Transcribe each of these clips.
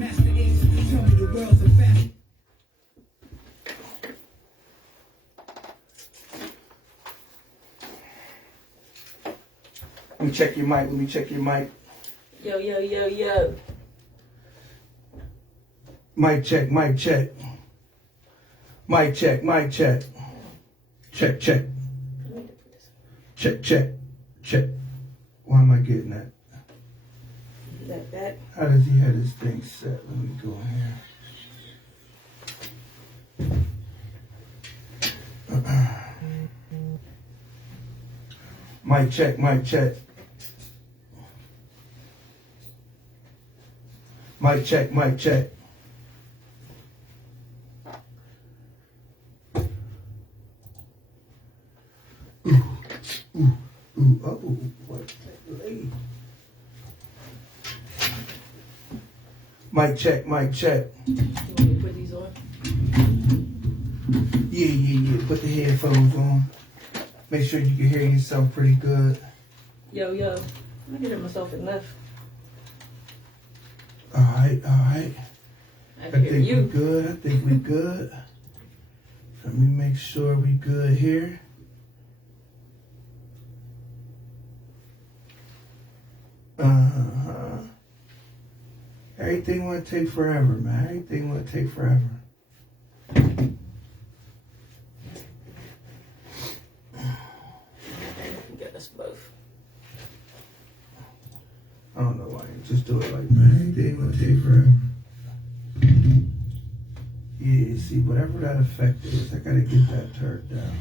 Master Ace, tell me the world's a fashion. Let me check your mic. Let me check your mic. Yo, yo, yo, yo. Mic check, mic check. Mic check, mic check. Check, check. Check, check, check. Why am I getting that? That. How does he have this thing set? Let me go here. Mic check, mic check. Mic check, mic check. Ooh, oh, what lady? Mic check, mic check. You want me to put these on? Yeah. Put the headphones on. Make sure you can hear yourself pretty good. Yo, yo. I can hear myself enough. All right. I I can hear think you. we good. I think we good. Let me make sure we good here. Everything want to take forever, man. Everything want to take forever. Get us both. I don't know why. Just do it like that. Everything want to take forever. Yeah, see, whatever that effect is, I got to get that turned down.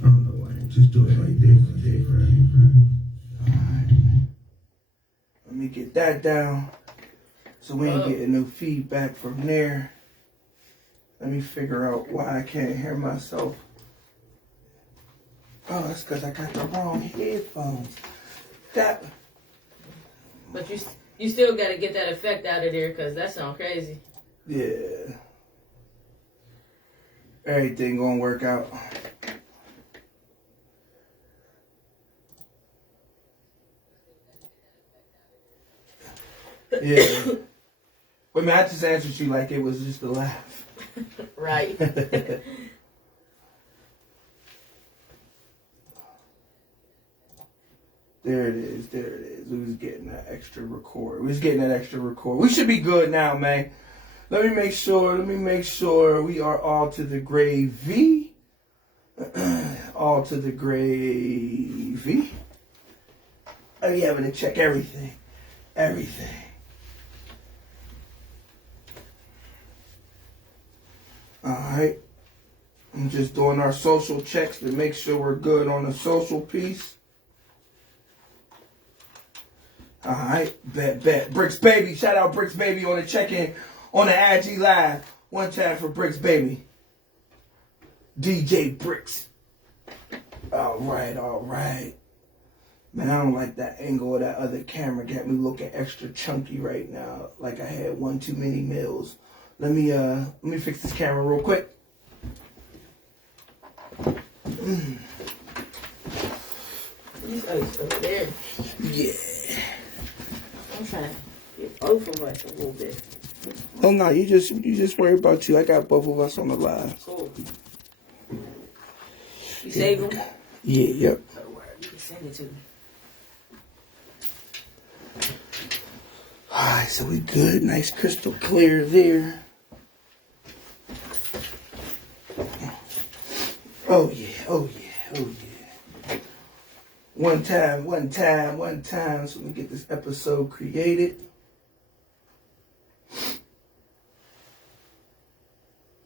I don't know why. Just do it like this. Alright. Let me get that down so we ain't getting no feedback from there. Let me figure out why I can't hear myself. Oh, that's because I got the wrong headphones. That. But you still got to get that effect out of there because that sounds crazy. Yeah. Everything gonna work out. Yeah. Wait, man, I just answered you like it was just a laugh. Right. There it is. We was getting that extra record. We should be good now, man. Let me make sure we are all to the gravy. All to the gravy. Oh, yeah, having to check everything. Alright. I'm just doing our social checks to make sure we're good on the social piece. Alright, bet. Bricks Baby, shout out Bricks Baby on the check-in on the IG Live. One time for Bricks Baby. DJ Bricks. Alright. Man, I don't like that angle of that other camera. Got me looking extra chunky right now. Like I had one too many meals. Let me fix this camera real quick. These ice over there. Yeah. I'm trying to get both of us a little bit. Oh no, you just worry about two. I got both of us on the live. Cool. You save them? Yeah, yep. Oh, word. You can send it to me. Alright, so we good. Nice crystal clear there. Oh yeah. One time. So we get this episode created.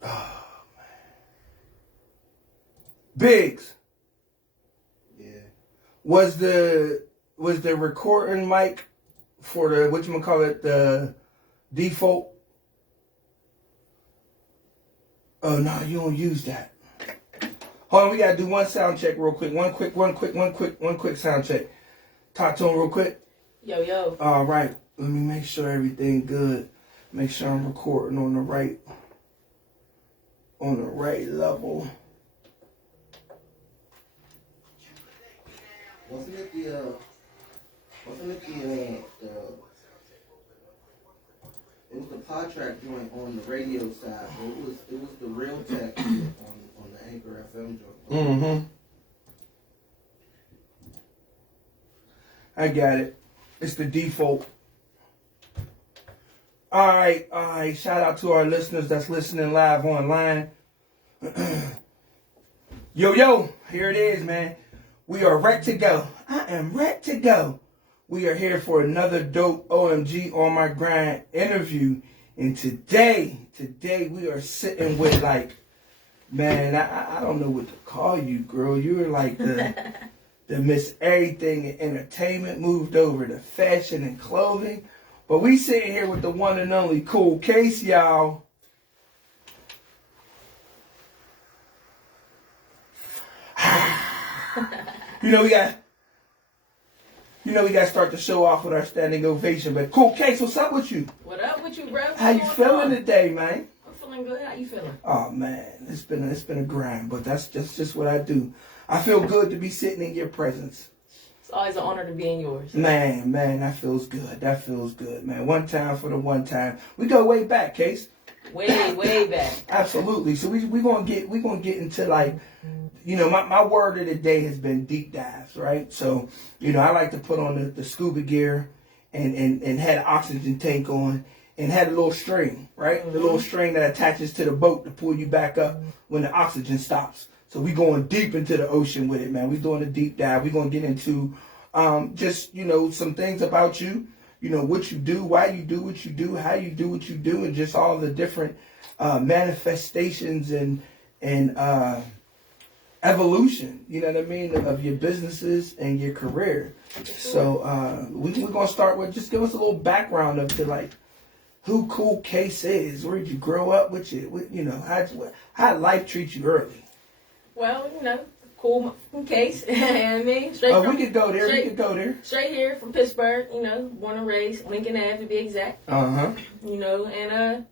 Oh man. Biggs. Yeah. Was the recording mic for the whatchamacallit, the default? Oh no, you don't use that. Hold on, we gotta do one sound check real quick. One quick sound check. Talk to him real quick. Yo. All right, let me make sure everything good. Make sure I'm recording on the right level. Wasn't it the I'm looking at it was the pod track joint on the radio side, but it was the real tech on the Anchor FM joint. Mm-hmm. I got it. It's the default. All right. Shout out to our listeners that's listening live online. Yo, here it is, man. We are ready to go. I am ready to go. We are here for another dope O.M.G. on my grind interview. And today we are sitting with man, I don't know what to call you, girl. You're like the Miss Everything in entertainment, moved over to fashion and clothing. But we sitting here with the one and only Kool Kase, y'all. We got to start the show off with our standing ovation. But Kool Kase, what's up with you? What up with you, bro? How you feeling today, man? I'm feeling good. How you feeling? Oh man, it's been a grind, but that's just what I do. I feel good to be sitting in your presence. It's always an honor to be in yours. Man, that feels good. That feels good, man. One time for the one time. We go way back, Kase. Way back. Absolutely. So we gonna get into my word of the day has been deep dives, right? So I like to put on the scuba gear and had an oxygen tank on and had a little string, right? Mm-hmm. The little string that attaches to the boat to pull you back up when the oxygen stops. So we going deep into the ocean with it, man. We doing a deep dive. We gonna get into just some things about you. What you do, why you do what you do, how you do what you do, and just all the different manifestations and evolution, of your businesses and your career. So we're going to start with just give us a little background of who Kool Kase is. Where did you grow up? How did life treat you early? Well, Kool Kase. You know what I mean? We could go there. Straight here from Pittsburgh, born and raised, Lincoln Ave to be exact. Uh-huh. And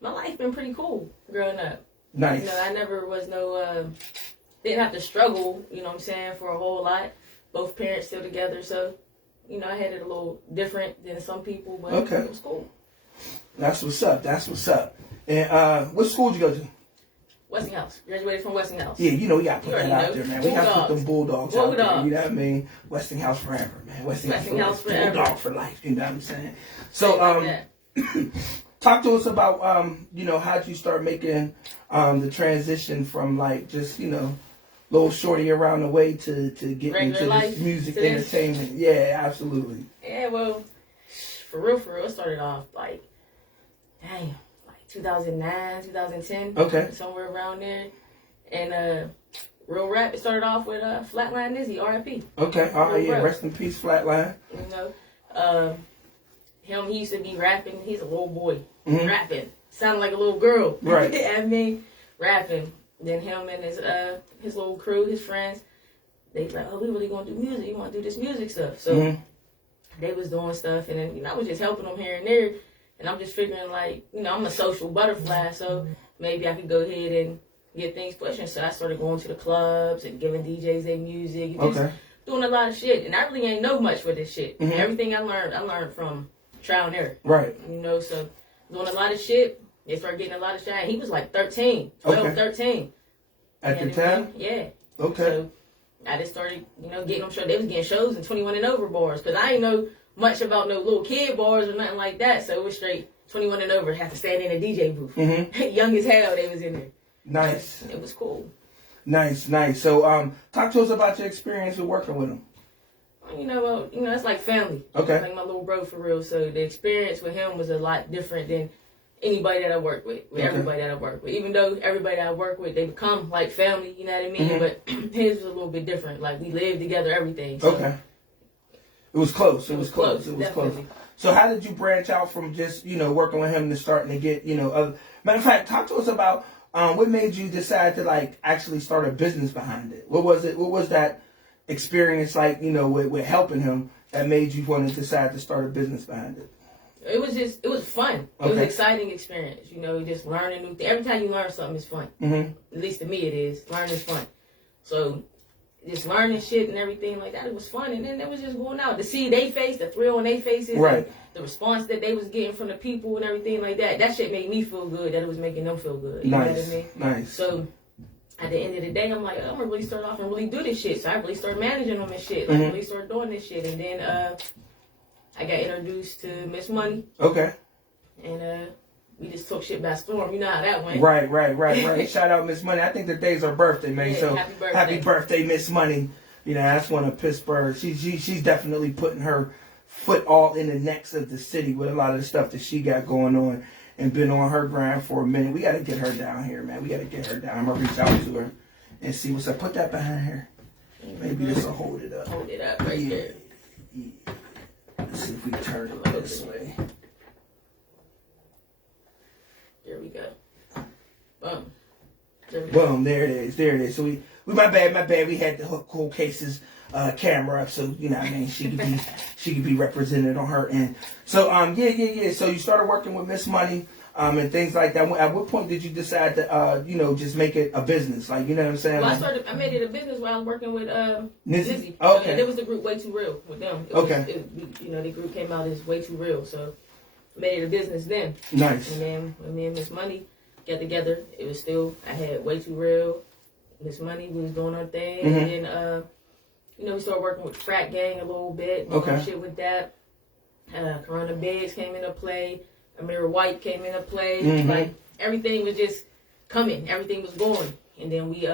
my life been pretty cool growing up. Nice. I never was didn't have to struggle, for a whole lot. Both parents still together, so, I had it a little different than some people, but It was cool. That's what's up. And what school did you go to? Westinghouse. Graduated from Westinghouse. Yeah, we got to put that out there, man. We got to put them Bulldogs out there. You know what I mean? Westinghouse forever, man. Westinghouse forever. Bulldog for life. You know what I'm saying? So, talk to us about, how'd you start making the transition from little shorty around the way to get into this music entertainment. Yeah, absolutely. Yeah, well, for real, it started off 2009, 2010. Okay. Somewhere around there. And real rap, it started off with Flatline Nizzy, R.I.P. Okay, rest in peace, Flatline. Him, he used to be rapping. He's a little boy. Mm-hmm. Rapping. Sounded like a little girl. Right. Rapping. Then him and his little crew, his friends, they like, we really gonna do music. You wanna do this music stuff. So they was doing stuff, and then I was just helping them here and there. And I'm just figuring I'm a social butterfly, so maybe I could go ahead and get things pushing. So I started going to the clubs and giving DJs their music and just doing a lot of shit. And I really ain't know much for this shit. Mm-hmm. Everything I learned from trial and error. Right. So doing a lot of shit. They started getting a lot of shine. He was 13, 12, 13. At the time? Yeah. Okay. So I just started, getting them shows. They was getting shows in 21 and over bars. Because I didn't know much about no little kid bars or nothing like that. So it was straight 21 and over. Have to stand in a DJ booth. Mm-hmm. Young as hell, they was in there. Nice. It was cool. Nice. So talk to us about your experience with working with him. It's like family. Okay. Like my little bro for real. So the experience with him was a lot different than anybody that I work with everybody that I work with. Even though everybody that I work with, they become like family, you know what I mean? Mm-hmm. But his was a little bit different. We lived together, everything. So okay. It was close. It was close. So how did you branch out from just, working with him to starting to get, other... Matter of fact, talk to us about what made you decide to actually start a business behind it? What was it? What was that experience with helping him that made you want to decide to start a business behind it? It was fun. It was an exciting experience. Just learning new things. Every time you learn something, it's fun. Mm-hmm. At least to me it is. Learning is fun. So just learning shit and everything like that. It was fun, and then it was just going out to see they face, the thrill on their faces, Right. the response that they was getting from the people and everything like that. That shit made me feel good. That it was making them feel good. You know what I mean? Nice. So at the end of the day, I'm like, I'm gonna really start off and really do this shit. So I really started managing them and shit. Like, really started doing this shit, and then I got introduced to Miss Money, Okay. and we just took shit by storm. You know how that went. Right. Shout out Miss Money. I think today's her birthday, man. Yeah, So happy birthday, Miss Money. You know, that's one of Pittsburgh. She's definitely putting her foot all in the necks of the city with a lot of the stuff that she got going on, and been on her grind for a minute. We got to get her down here, man. We got to get her down. I'm gonna reach out to her and see what's up. Put that behind her. Maybe this will hold it up. Hold it up right there. Yeah. Let's see if we turn it this way. There we go. Boom. Boom, there it is. So we my bad. We had to hook Kool Kase's camera up, so you know what I mean, she could be represented on her end. So yeah. So you started working with Miss Money and things like that. At what point did you decide to just make it a business? Like, you know what I'm saying? Well, I made it a business while I was working with Nizzy. Oh, okay. So, there was the group Way Too Real with them. The group came out as Way Too Real. So I made it a business then. Nice. And then when me and Miss Money got together, it was still, I had Way Too Real, Miss Money, we was doing our thing. And then we started working with Frat Gang a little bit, doing shit with that. Corona Biggs came into play. Amira White came into play. Like, everything was just coming. Everything was going. And then we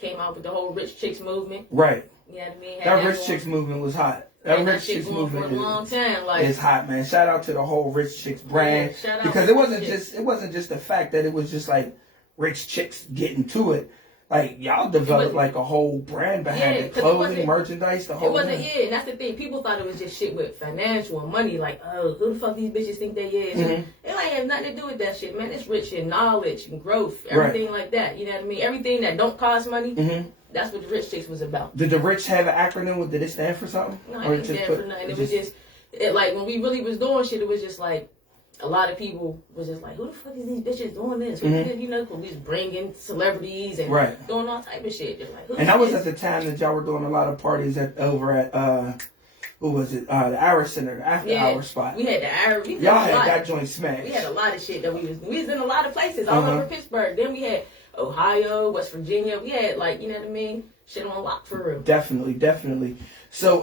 came out with the whole Rich Chicks movement. Right. You know what I mean? That Rich Chicks movement was hot. That Rich Chicks movement for a long time. Like, it's hot, man. Shout out to the whole Rich Chicks brand. Yeah, because it wasn't just the fact that it was just like rich chicks getting to it. Like, y'all developed like a whole brand behind it. Clothing, merchandise, the whole thing. And that's the thing. People thought it was just shit with financial and money. Like, oh, who the fuck these bitches think they is? It like have nothing to do with that shit, man. It's rich in knowledge and growth, everything like that. You know what I mean? Everything that don't cost money, that's what the Rich Chicks was about. Did the Rich have an acronym? Did it stand for something? No, it didn't stand for nothing. It was just, like, when we really was doing shit, it was just like, a lot of people was just like, who the fuck is these bitches doing this? You know, we was bringing celebrities and doing all type of shit. Just like, and that was at the time that y'all were doing a lot of parties over at who was it? The Hour Center, the after hour spot. We had the Hour. Y'all had that joint smashed. We had a lot of shit that we was in a lot of places all over Pittsburgh. Then we had Ohio, West Virginia. We had, like, you know what I mean, shit on lock for real. Definitely. So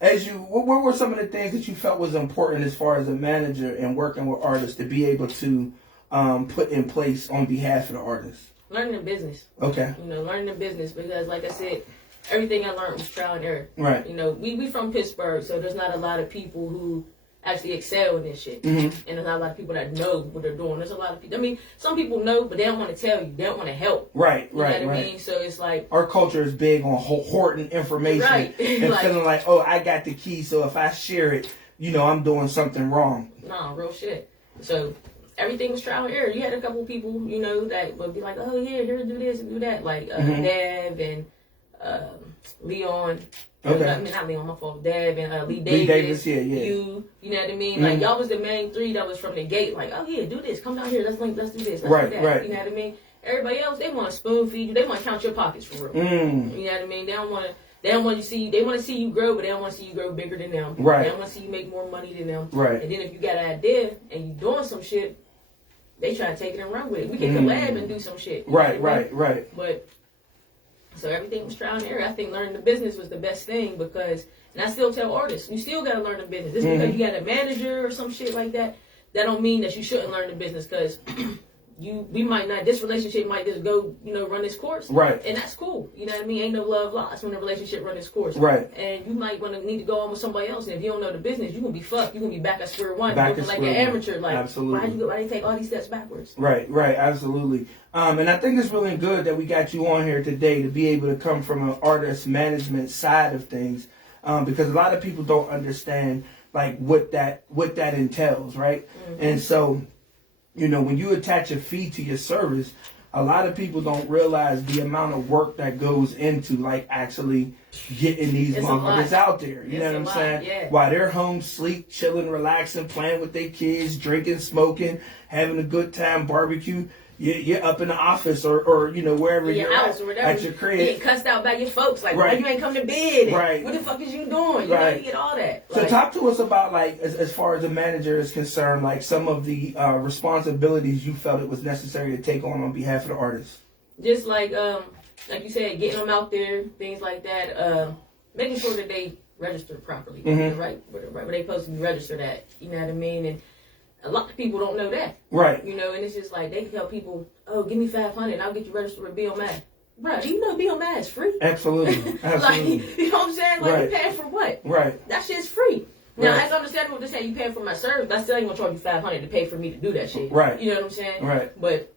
what were some of the things that you felt was important as far as a manager and working with artists to be able to put in place on behalf of the artists? Learning the business. Okay. Learning the business, because like I said, everything I learned was trial and error. Right. We from Pittsburgh, so there's not a lot of people who actually excel in this shit. And there's not a lot of people that know what they're doing. There's a lot of people. I mean, some people know, but they don't want to tell you. They don't want to help. Right. You know what I mean? So it's like, our culture is big on hoarding information and like, feeling like, oh, I got the key, so if I share it, I'm doing something wrong. No, real shit. So everything was trial and error. You had a couple people, that would be like, oh yeah, here, do this and do that, like Dev and Leon. Okay. I mean, not Leon, my fault. Dev and Lee Davis, yeah. You know what I mean? Like, y'all was the main three that was from the gate. Like, oh yeah, do this. Come down here. Let's do this. Let's do that. Right. You know what I mean? Everybody else, they want to spoon feed you. They want to count your pockets for real. You know what I mean? They don't want to. They don't want to see you. They want to see you grow, but they don't want to see you grow bigger than them. Right. They don't want to see you make more money than them. Right. And then if you got an idea and you doing some shit, they try to take it and run with it. We can collab and do some shit. Right. But so everything was trial and error. I think learning the business was the best thing, because, and I still tell artists, you still got to learn the business. Just because you got a manager or some shit like that, that don't mean that you shouldn't learn the business, because we might not, this relationship might just go, run this course. Right. And that's cool. You know what I mean? Ain't no love lost when the relationship run this course. Right. And you might need to go on with somebody else, and if you don't know the business, you're going to be fucked. You're going to be back at square one. Looking like an amateur. Like, absolutely. Why you take all these steps backwards? Right, absolutely. And I think it's really good that we got you on here today to be able to come from an artist management side of things, because a lot of people don't understand like what that entails, right? And so, when you attach a fee to your service, a lot of people don't realize the amount of work that goes into like actually getting these motherfuckers out there. You know what I'm saying? Yeah. While they're home, sleep, chilling, relaxing, playing with their kids, drinking, smoking, having a good time, barbecue. you're up in the office or you know, wherever your you're house or whatever, at your crib. you get cussed out by your folks, like, Right. why you ain't come to bed? Right. What the fuck is you doing? You know, you get all that. So Like, talk to us about, like, as far as the manager is concerned, like some of the responsibilities you felt it was necessary to take on behalf of the artists. just like you said, getting them out there, things like that, making sure that they register properly, right where they supposed to be registered at. You know what I mean? And a lot of people don't know that. Right. You know, and it's just like they can tell people, oh, give me $500 and I'll get you registered with BMAS. Bro, do you know BMAS is free? Absolutely. Absolutely. Like, you know what I'm saying? Like, Right. you paying for what? Right. That shit's free. Now, Right. it's understandable to say you paying for my service, but I still ain't gonna charge you $500 to pay for me to do that shit. Right. You know what I'm saying? Right. But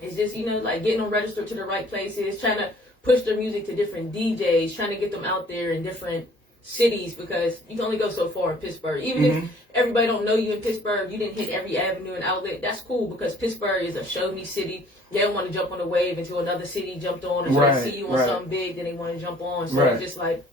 it's just, you know, like getting them registered to the right places, trying to push their music to different DJs, trying to get them out there in different cities, because you can only go so far in Pittsburgh. Even if everybody don't know you in Pittsburgh, you didn't hit every avenue and outlet, that's cool, because Pittsburgh is a show me city. They don't want to jump on the wave until another city jumped on, or Right, they see you on right. something big, then they want to jump on. So Right. it's just like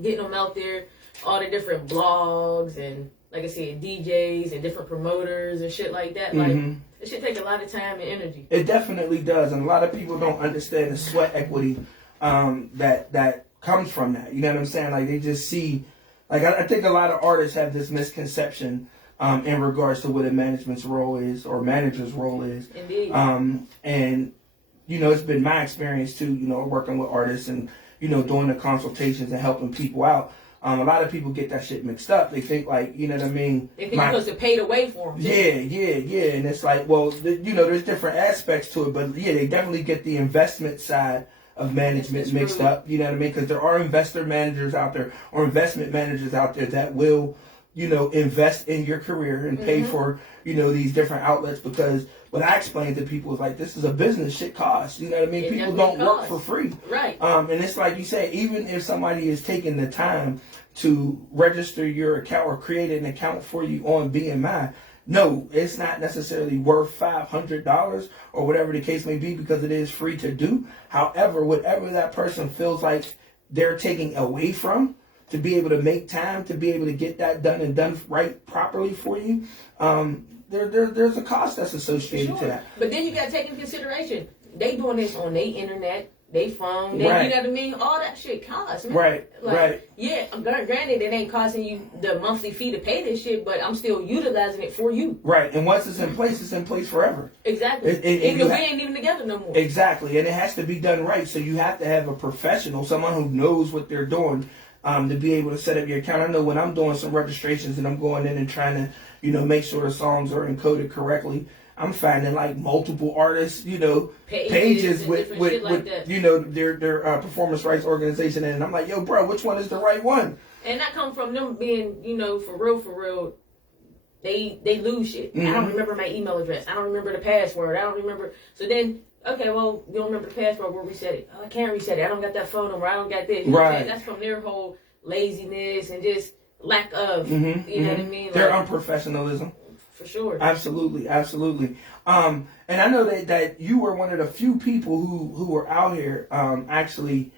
getting them out there, all the different blogs and, like I said, DJs and different promoters and shit like that. Like, it should take a lot of time and energy. It definitely does, and a lot of people don't understand the sweat equity that comes from that. You know what I'm saying? Like, they just see, like, I think a lot of artists have this misconception in regards to what a management's role is or manager's role is. Indeed. And you know, it's been my experience too. You know, working with artists and you know, doing the consultations and helping people out. A lot of people get that shit mixed up. They think, like, you know what I mean? They think you're supposed to pay the way for them. Yeah. And it's like, well, you know, there's different aspects to it, but yeah, they definitely get the investment side of management mixed up. You know what I mean? Because there are investor managers out there or investment managers out there that will, you know, invest in your career and pay for, you know, these different outlets, because what I explain to people is like, this is a business, shit costs. You know what I mean? It People definitely don't work costs. for free. Right. And it's like you say, even if somebody is taking the time to register your account or create an account for you on BMI, no, it's not necessarily worth $500 or whatever the case may be, because it is free to do. However, whatever that person feels like they're taking away from, to be able to make time, to be able to get that done and done right properly for you, there's a cost that's associated to that. But then you got to take into consideration, they doing this on their internet, they phone, they, Right. you know what I mean? All that shit costs, man. Right, Like, right. Yeah, granted, it ain't costing you the monthly fee to pay this shit, but I'm still utilizing it for you. Right, and once it's in place forever. Exactly. Even Even if we ain't even together no more. Exactly, and it has to be done right. So you have to have a professional, someone who knows what they're doing, to be able to set up your account. I know when I'm doing some registrations and I'm going in and trying to, you know, make sure the songs are encoded correctly, I'm finding like multiple artists, you know, pages and with different shit like that. you know, their performance rights organization, and I'm like, yo, bro, which one is the right one? And that come from them being, you know, for real, they lose shit. I don't remember my email address. I don't remember the password. I don't remember. So then, okay, well, you don't remember the password. We'll reset it. Oh, I can't reset it. I don't got that phone number. I don't got this. You know what I'm saying? That's from their whole laziness and just lack of, you know what I mean? Their Like, unprofessionalism. for sure. Absolutely. And I know that you were one of the few people who were out here actually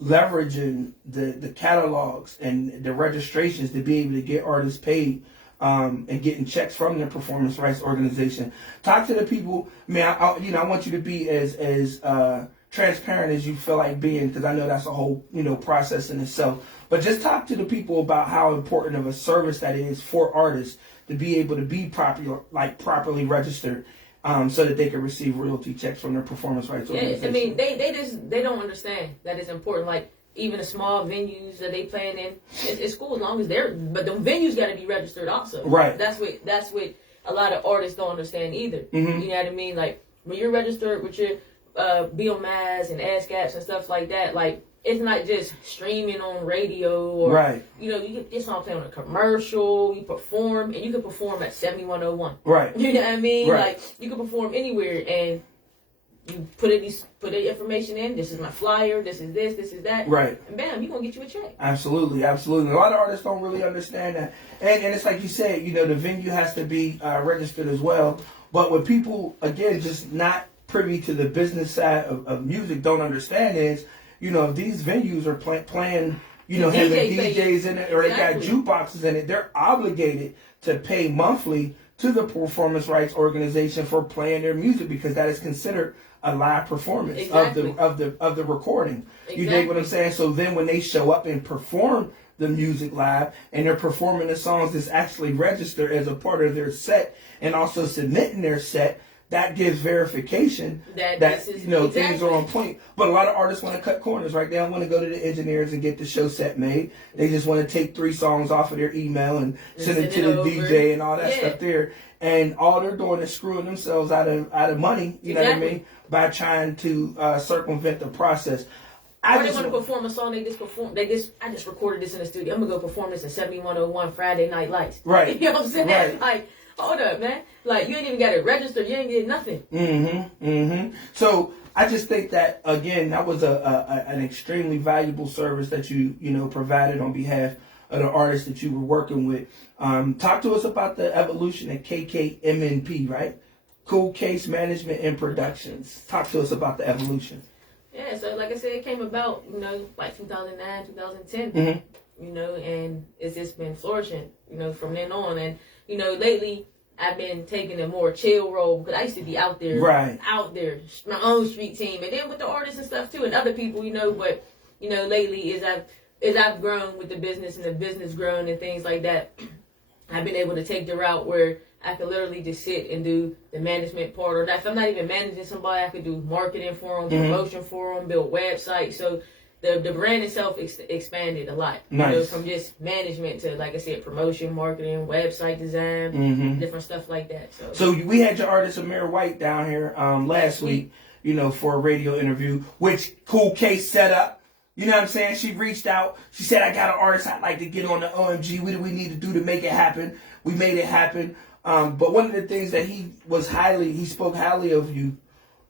leveraging the catalogs and the registrations to be able to get artists paid and getting checks from their performance rights organization. Talk to the people, man. I want you to be as transparent as you feel like being, because I know that's a whole, you know, process in itself. But just talk to the people about how important of a service that is for artists to be able to be properly registered, so that they can receive royalty checks from their performance rights organization. I mean, they don't understand that it's important. Like, even the small venues that they playing in, it's cool as long as but the venues got to be registered also. Right. That's what a lot of artists don't understand either. You know what I mean? Like, when you're registered with your BMAS and ASCAPs and stuff like that, like, it's not just streaming on radio or, you know, you get this song playing on a commercial, you perform, and you can perform at 7101. Right. You know what I mean? Right. Like, you can perform anywhere, and you put the information in. This is my flyer. This is this. This is that. Right. And bam, you're gonna get you a check. Absolutely. A lot of artists don't really understand that, and it's like you said, you know, the venue has to be registered as well. But what people, again, just not privy to the business side of music don't understand is, you know, if these venues are playing, you know, having DJs in it, or they got jukeboxes in it, they're obligated to pay monthly to the performance rights organization for playing their music, because that is considered a live performance Exactly. of the recording. You dig what I'm Exactly. saying? So then when they show up and perform the music live, and they're performing the songs that's actually registered as a part of their set, and also submitting their set, that gives verification That that this is- things exactly. are on point. But a lot of artists want to cut corners, right? They don't want to go to the engineers and get the show set made. They just want to take 3 songs off of their email and send it to send it the over. DJ and all that Yeah. stuff there. And all they're doing is screwing themselves out of money, you know what I Exactly. mean, by trying to circumvent the process. Or they want to perform a song, I just recorded this in the studio. I'm going to go perform this in 7101 Friday Night Lights. Right. You know what I'm saying? Right. Like, hold up, man. Like, you ain't even got it registered. You ain't get nothing. So I just think that, again, that was an extremely valuable service that you provided on behalf of the artists that you were working with. Talk to us about the evolution of KKMNP, right? Kool Kase Management and Productions. Talk to us about the evolution. Yeah, so like I said, it came about, like 2009, 2010, and it's just been flourishing, from then on. And, lately I've been taking a more chill role, because I used to be out there, Right. my own street team, and then with the artists and stuff too, and other people, but, lately as I've grown with the business and the business grown and things like that, I've been able to take the route where I could literally just sit and do the management part, or if I'm not even managing somebody, I could do marketing for them, promotion for them, build websites. So the brand itself expanded a lot. Nice. From just management to, like I said, promotion, marketing, website design, different stuff like that. So we had your artist Amir White down here last week, for a radio interview, which Kool Kase set up. You know what I'm saying? She reached out. She said, I got an artist I'd like to get on the O.M.G. What do we need to do to make it happen? We made it happen. But one of the things that he spoke highly of you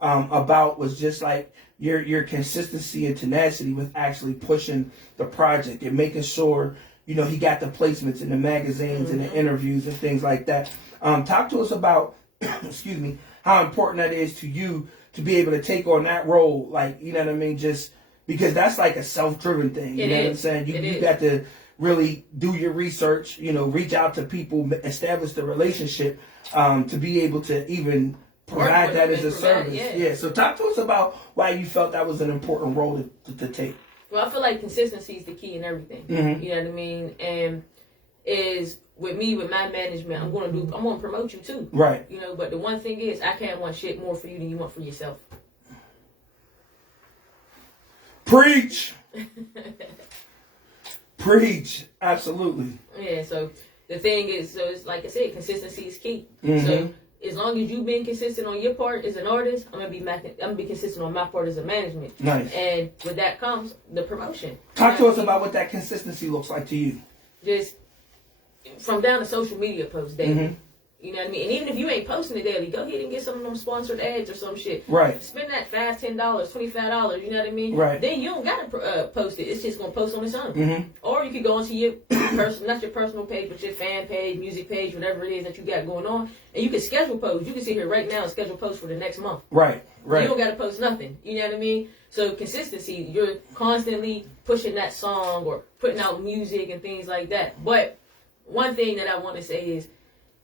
about was just like your consistency and tenacity with actually pushing the project and making sure, he got the placements in the magazines and the interviews and things like that. Talk to us about, excuse me, how important that is to you to be able to take on that role. Like, you know what I mean? Just because that's like a self-driven thing. You know what I'm saying? You got to really do your research, reach out to people, establish the relationship to be able to even provide that as a service. Yeah. So talk to us about why you felt that was an important role to take. Well, I feel like consistency is the key in everything. You know what I mean? And with my management, I'm going to promote you too. Right. But the one thing is, I can't want shit more for you than you want for yourself. Preach. Preach. Absolutely. Yeah, so the thing is, it's like I said, consistency is key. So as long as you've been consistent on your part as an artist, I'm gonna be consistent on my part as a management. Nice. And with that comes the promotion. Talk to us about what that consistency looks like to you. Just from down to social media posts daily. You know what I mean? And even if you ain't posting it daily, go ahead and get some of them sponsored ads or some shit. Right. Spend that $5, $10, $25, you know what I mean? Right. Then you don't got to post it. It's just going to post on its own. Or you could go onto your not your personal page, but your fan page, music page, whatever it is that you got going on. And you can schedule posts. You can sit here right now and schedule posts for the next month. Right. You don't got to post nothing. You know what I mean? So consistency, you're constantly pushing that song or putting out music and things like that. But one thing that I want to say is,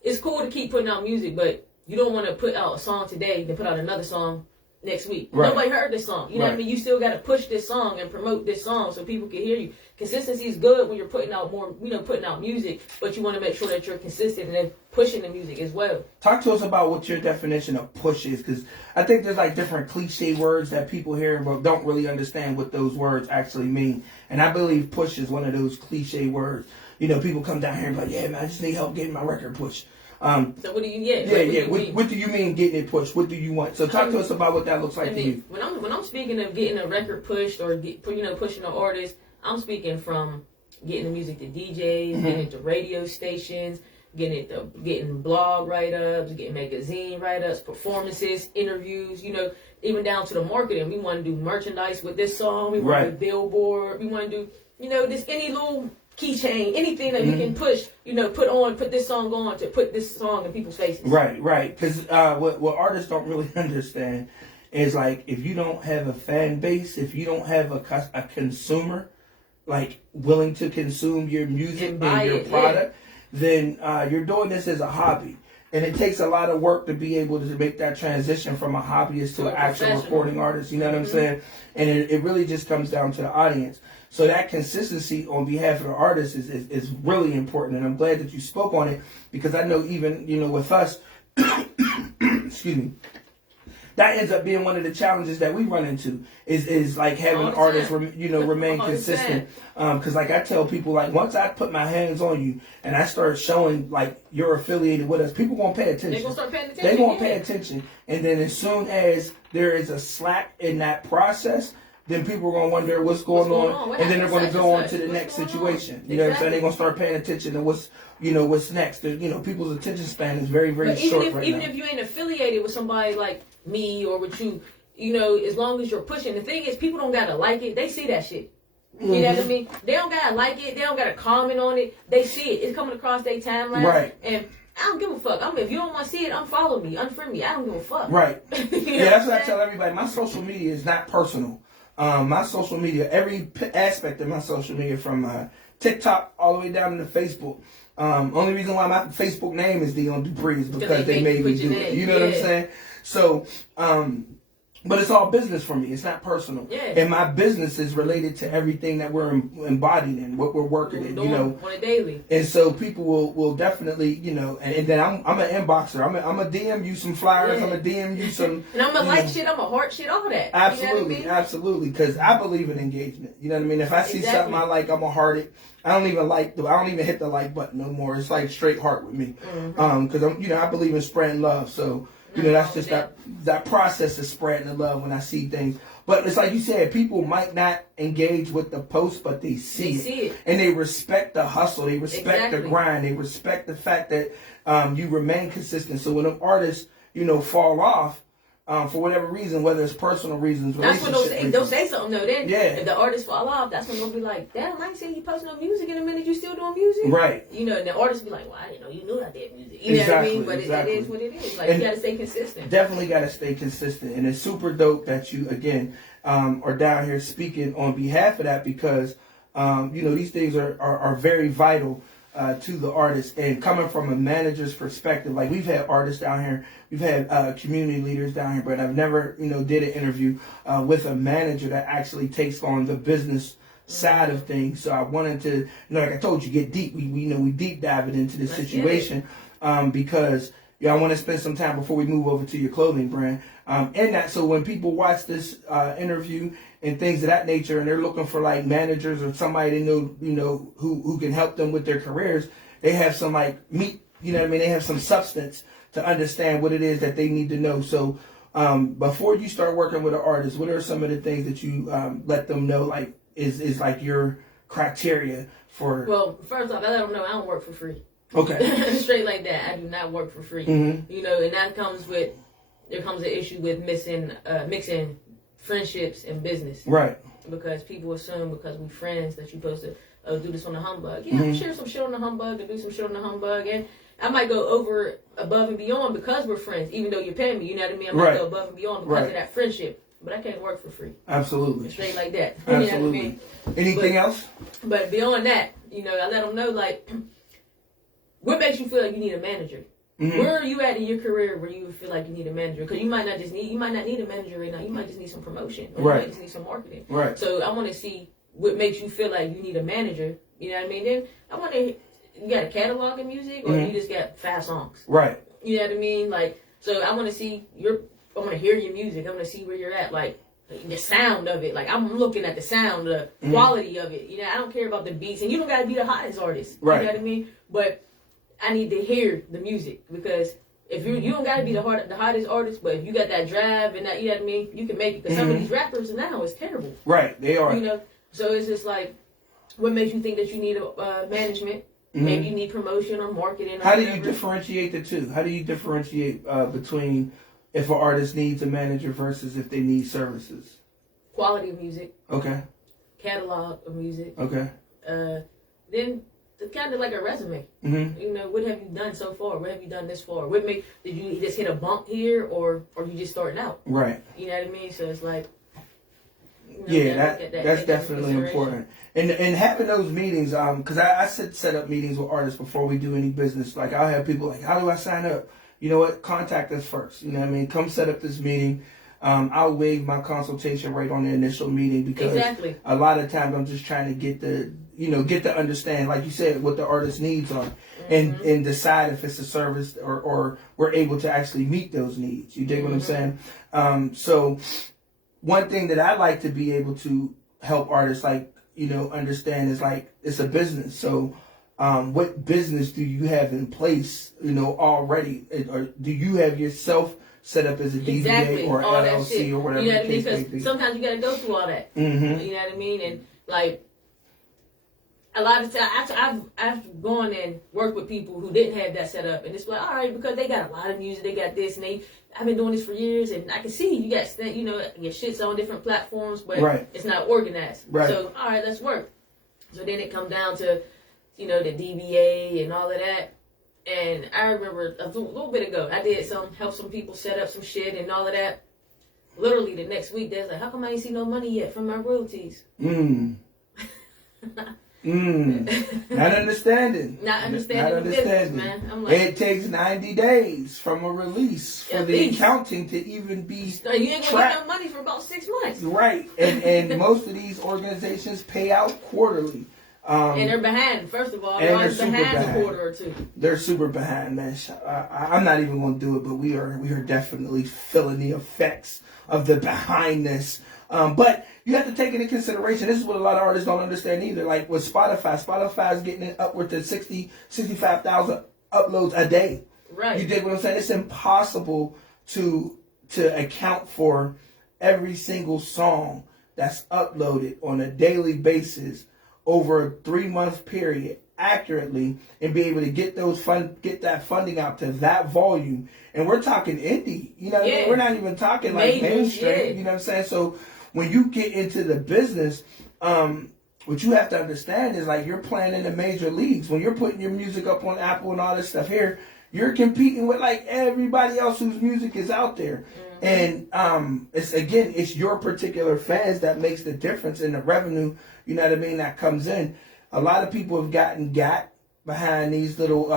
it's cool to keep putting out music, but you don't want to put out a song today and put out another song next week. Right. Nobody heard this song. You know what I mean? You still got to push this song and promote this song so people can hear you. Consistency is good when you're putting out more, putting out music, but you want to make sure that you're consistent and then pushing the music as well. Talk to us about what your definition of push is, because I think there's like different cliche words that people hear but don't really understand what those words actually mean. And I believe push is one of those cliche words. People come down here and be like, yeah, man, I just need help getting my record pushed. So what do you get? What do you mean getting it pushed? What do you want? So talk to us about what that looks like to you. When I'm speaking of getting a record pushed or pushing an artist, I'm speaking from getting the music to DJs, getting it to radio stations, getting blog write-ups, getting magazine write-ups, performances, interviews, even down to the marketing. We want to do merchandise with this song. We want to do billboard. We want to do, just any little keychain, anything that you can push, put this song on to put this song in people's faces. Right. Because what artists don't really understand is like if you don't have a fan base, if you don't have a consumer like willing to consume your music and your product, then you're doing this as a hobby. And it takes a lot of work to be able to make that transition from a hobbyist to an actual recording artist. You know what I'm saying? And it really just comes down to the audience. So that consistency on behalf of the artist is really important. And I'm glad that you spoke on it, because I know even, you know, with us, excuse me, that ends up being one of the challenges that we run into is like having artists, remain consistent. Because like I tell people, like once I put my hands on you and I start showing like you're affiliated with us, people gonna pay attention. They're gonna start paying attention. They're gonna pay attention. And then as soon as there is a slack in that process, then people are going to wonder what's going on, and then they're going to go on to the next situation. You know what I'm saying? They're going to start paying attention to what's next. You know, people's attention span is very, very short right now. Even if you ain't affiliated with somebody like me or with you, you know, as long as you're pushing. The thing is, people don't got to like it. They see that shit. You know what I mean? They don't got to like it. They don't got to comment on it. They see it. It's coming across their timeline. Right. And I don't give a fuck. If you don't want to see it, unfollow me, unfriend me. I don't give a fuck. Right. Yeah, that's what I tell everybody. My social media is not personal. My social media, every aspect of my social media, from TikTok all the way down to Facebook. Only reason why my Facebook name is Dion Dupree is because they made me do it. You know what I'm saying? So, but it's all business for me. It's not personal. Yeah. And my business is related to everything that we're embodied in, what we're working in, you know. On a daily. And so people will definitely, you know, and then I'm an inboxer. I'm a DM you some flyers. I'm a DM you some. And I'm a like shit. I'm a heart shit. All that. Absolutely, you know what I mean? Absolutely. Because I believe in engagement. You know what I mean? If I see something I like, I'm gonna heart it. I don't even hit the like button no more. It's like straight heart with me. Because I believe in spreading love. So. You know, that's just that process of spreading the love when I see things. But it's like you said, people might not engage with the post, but they see it. And they respect the hustle. They respect the grind. They respect the fact that you remain consistent. So when an artist, you know, fall off, for whatever reason, whether it's personal reasons, that's when they'll say something though. Then if the artist fall off, that's when they'll be like, "Damn, I ain't seen you post no music in a minute. You still doing music?" Right. You know, and the artist be like, "Well, I didn't know you knew I did music." You know what I mean? But it is what it is. Like, you gotta stay consistent. Definitely gotta stay consistent, and it's super dope that you again are down here speaking on behalf of that, because you know, these things are very vital. To the artist, and coming from a manager's perspective, like we've had artists down here, we've had community leaders down here, but I've never, you know, did an interview with a manager that actually takes on the business side of things. So I wanted to, you know, like I told you, get deep. We deep dive it into this situation because I want to spend some time before we move over to your clothing brand. And that, so when people watch this interview and things of that nature, and they're looking for like managers or somebody they know, you know, who can help them with their careers, they have some like meat, you know what I mean? They have some substance to understand what it is that they need to know. So before you start working with an artist, what are some of the things that you let them know, like is like your criteria for? Well, first off, I let them know I don't work for free. Okay. Straight like that. I do not work for free. You know, and that comes with, there comes an issue with mixing friendships and business. Right. Because people assume because we're friends that you're supposed to do this on the humbug. Yeah, I'll share some shit on the humbug and do some shit on the humbug. And I might go above and beyond because we're friends, even though you're paying me. You know what I mean? I might go above and beyond because of that friendship. But I can't work for free. Absolutely. Straight like that. Absolutely. You know what I mean? Anything else? But beyond that, you know, I let them know, like, what makes you feel like you need a manager? Where are you at in your career where you feel like you need a manager? Because you might not need a manager right now. You might just need some promotion. Or you might just need some marketing. Right. So I want to see what makes you feel like you need a manager. You know what I mean? Then I want to, you got a catalog of music or you just got 5 songs? Right. You know what I mean? Like, so I want to see I want to hear your music. I want to see where you're at. Like, the sound of it. Like, I'm looking at the sound, the quality of it. You know, I don't care about the beats. And you don't got to be the hottest artist. Right. You know what I mean? But I need to hear the music, because if you don't gotta be the hottest artist, but if you got that drive and that, you know what I mean, you can make it. Because some of these rappers now is terrible. Right, they are. You know, so it's just like, what makes you think that you need a management? Maybe you need promotion or marketing. Or How do you differentiate the two? How do you differentiate between if an artist needs a manager versus if they need services? Quality of music. Okay. Catalog of music. Okay. Then it's kind of like a resume. You know, what have you done so far? What have you done this far? Did you just hit a bump here, or you just starting out? Right. You know what I mean? So it's like, That's definitely important. And having those meetings, because I set up meetings with artists before we do any business. Like I'll have people like, how do I sign up? You know what? Contact us first. You know what I mean? Come set up this meeting. I'll waive my consultation rate on the initial meeting because a lot of times I'm just trying to get to understand, like you said, what the artist needs are, and decide if it's a service or we're able to actually meet those needs. You dig what I'm saying? So one thing that I like to be able to help artists, like, understand is like, it's a business. So what business do you have in place, already? Or do you have yourself set up as a DBA or all LLC or whatever? You know what I mean? Because Because sometimes you got to go through all that. Mm-hmm. You know what I mean? And like a lot of times, I've gone and worked with people who didn't have that set up, and it's like, all right, because they got a lot of music, they got this, and I've been doing this for years, and I can see you got your shit's on different platforms, but it's not organized. Right. So all right, let's work. So then it comes down to the DBA and all of that. And I remember a little bit ago, I did help some people set up some shit and all of that. Literally the next week, they're like, how come I ain't see no money yet from my royalties? Not understanding. Not understanding the business, man. I'm like, it takes 90 days from a release for the accounting to even be you ain't gonna get no money for about 6 months. Right. And most of these organizations pay out quarterly. And they're behind. First of all, they're always behind a quarter or two. They're super behind, man. I'm not even going to do it, but we are definitely feeling the effects of the behindness. But you have to take into consideration, this is what a lot of artists don't understand either. Like with Spotify is getting it upward to 65,000 uploads a day. Right. You dig what I'm saying? It's impossible to account for every single song that's uploaded on a daily basis over a 3-month period accurately and be able to get that funding out to that volume. And we're talking indie, we're not even talking like mainstream, you know what I'm saying? So when you get into the business, what you have to understand is like you're playing in the major leagues. When you're putting your music up on Apple and all this stuff here, you're competing with like everybody else whose music is out there. And it's your particular fans that makes the difference in the revenue, that comes in. A lot of people have got behind these little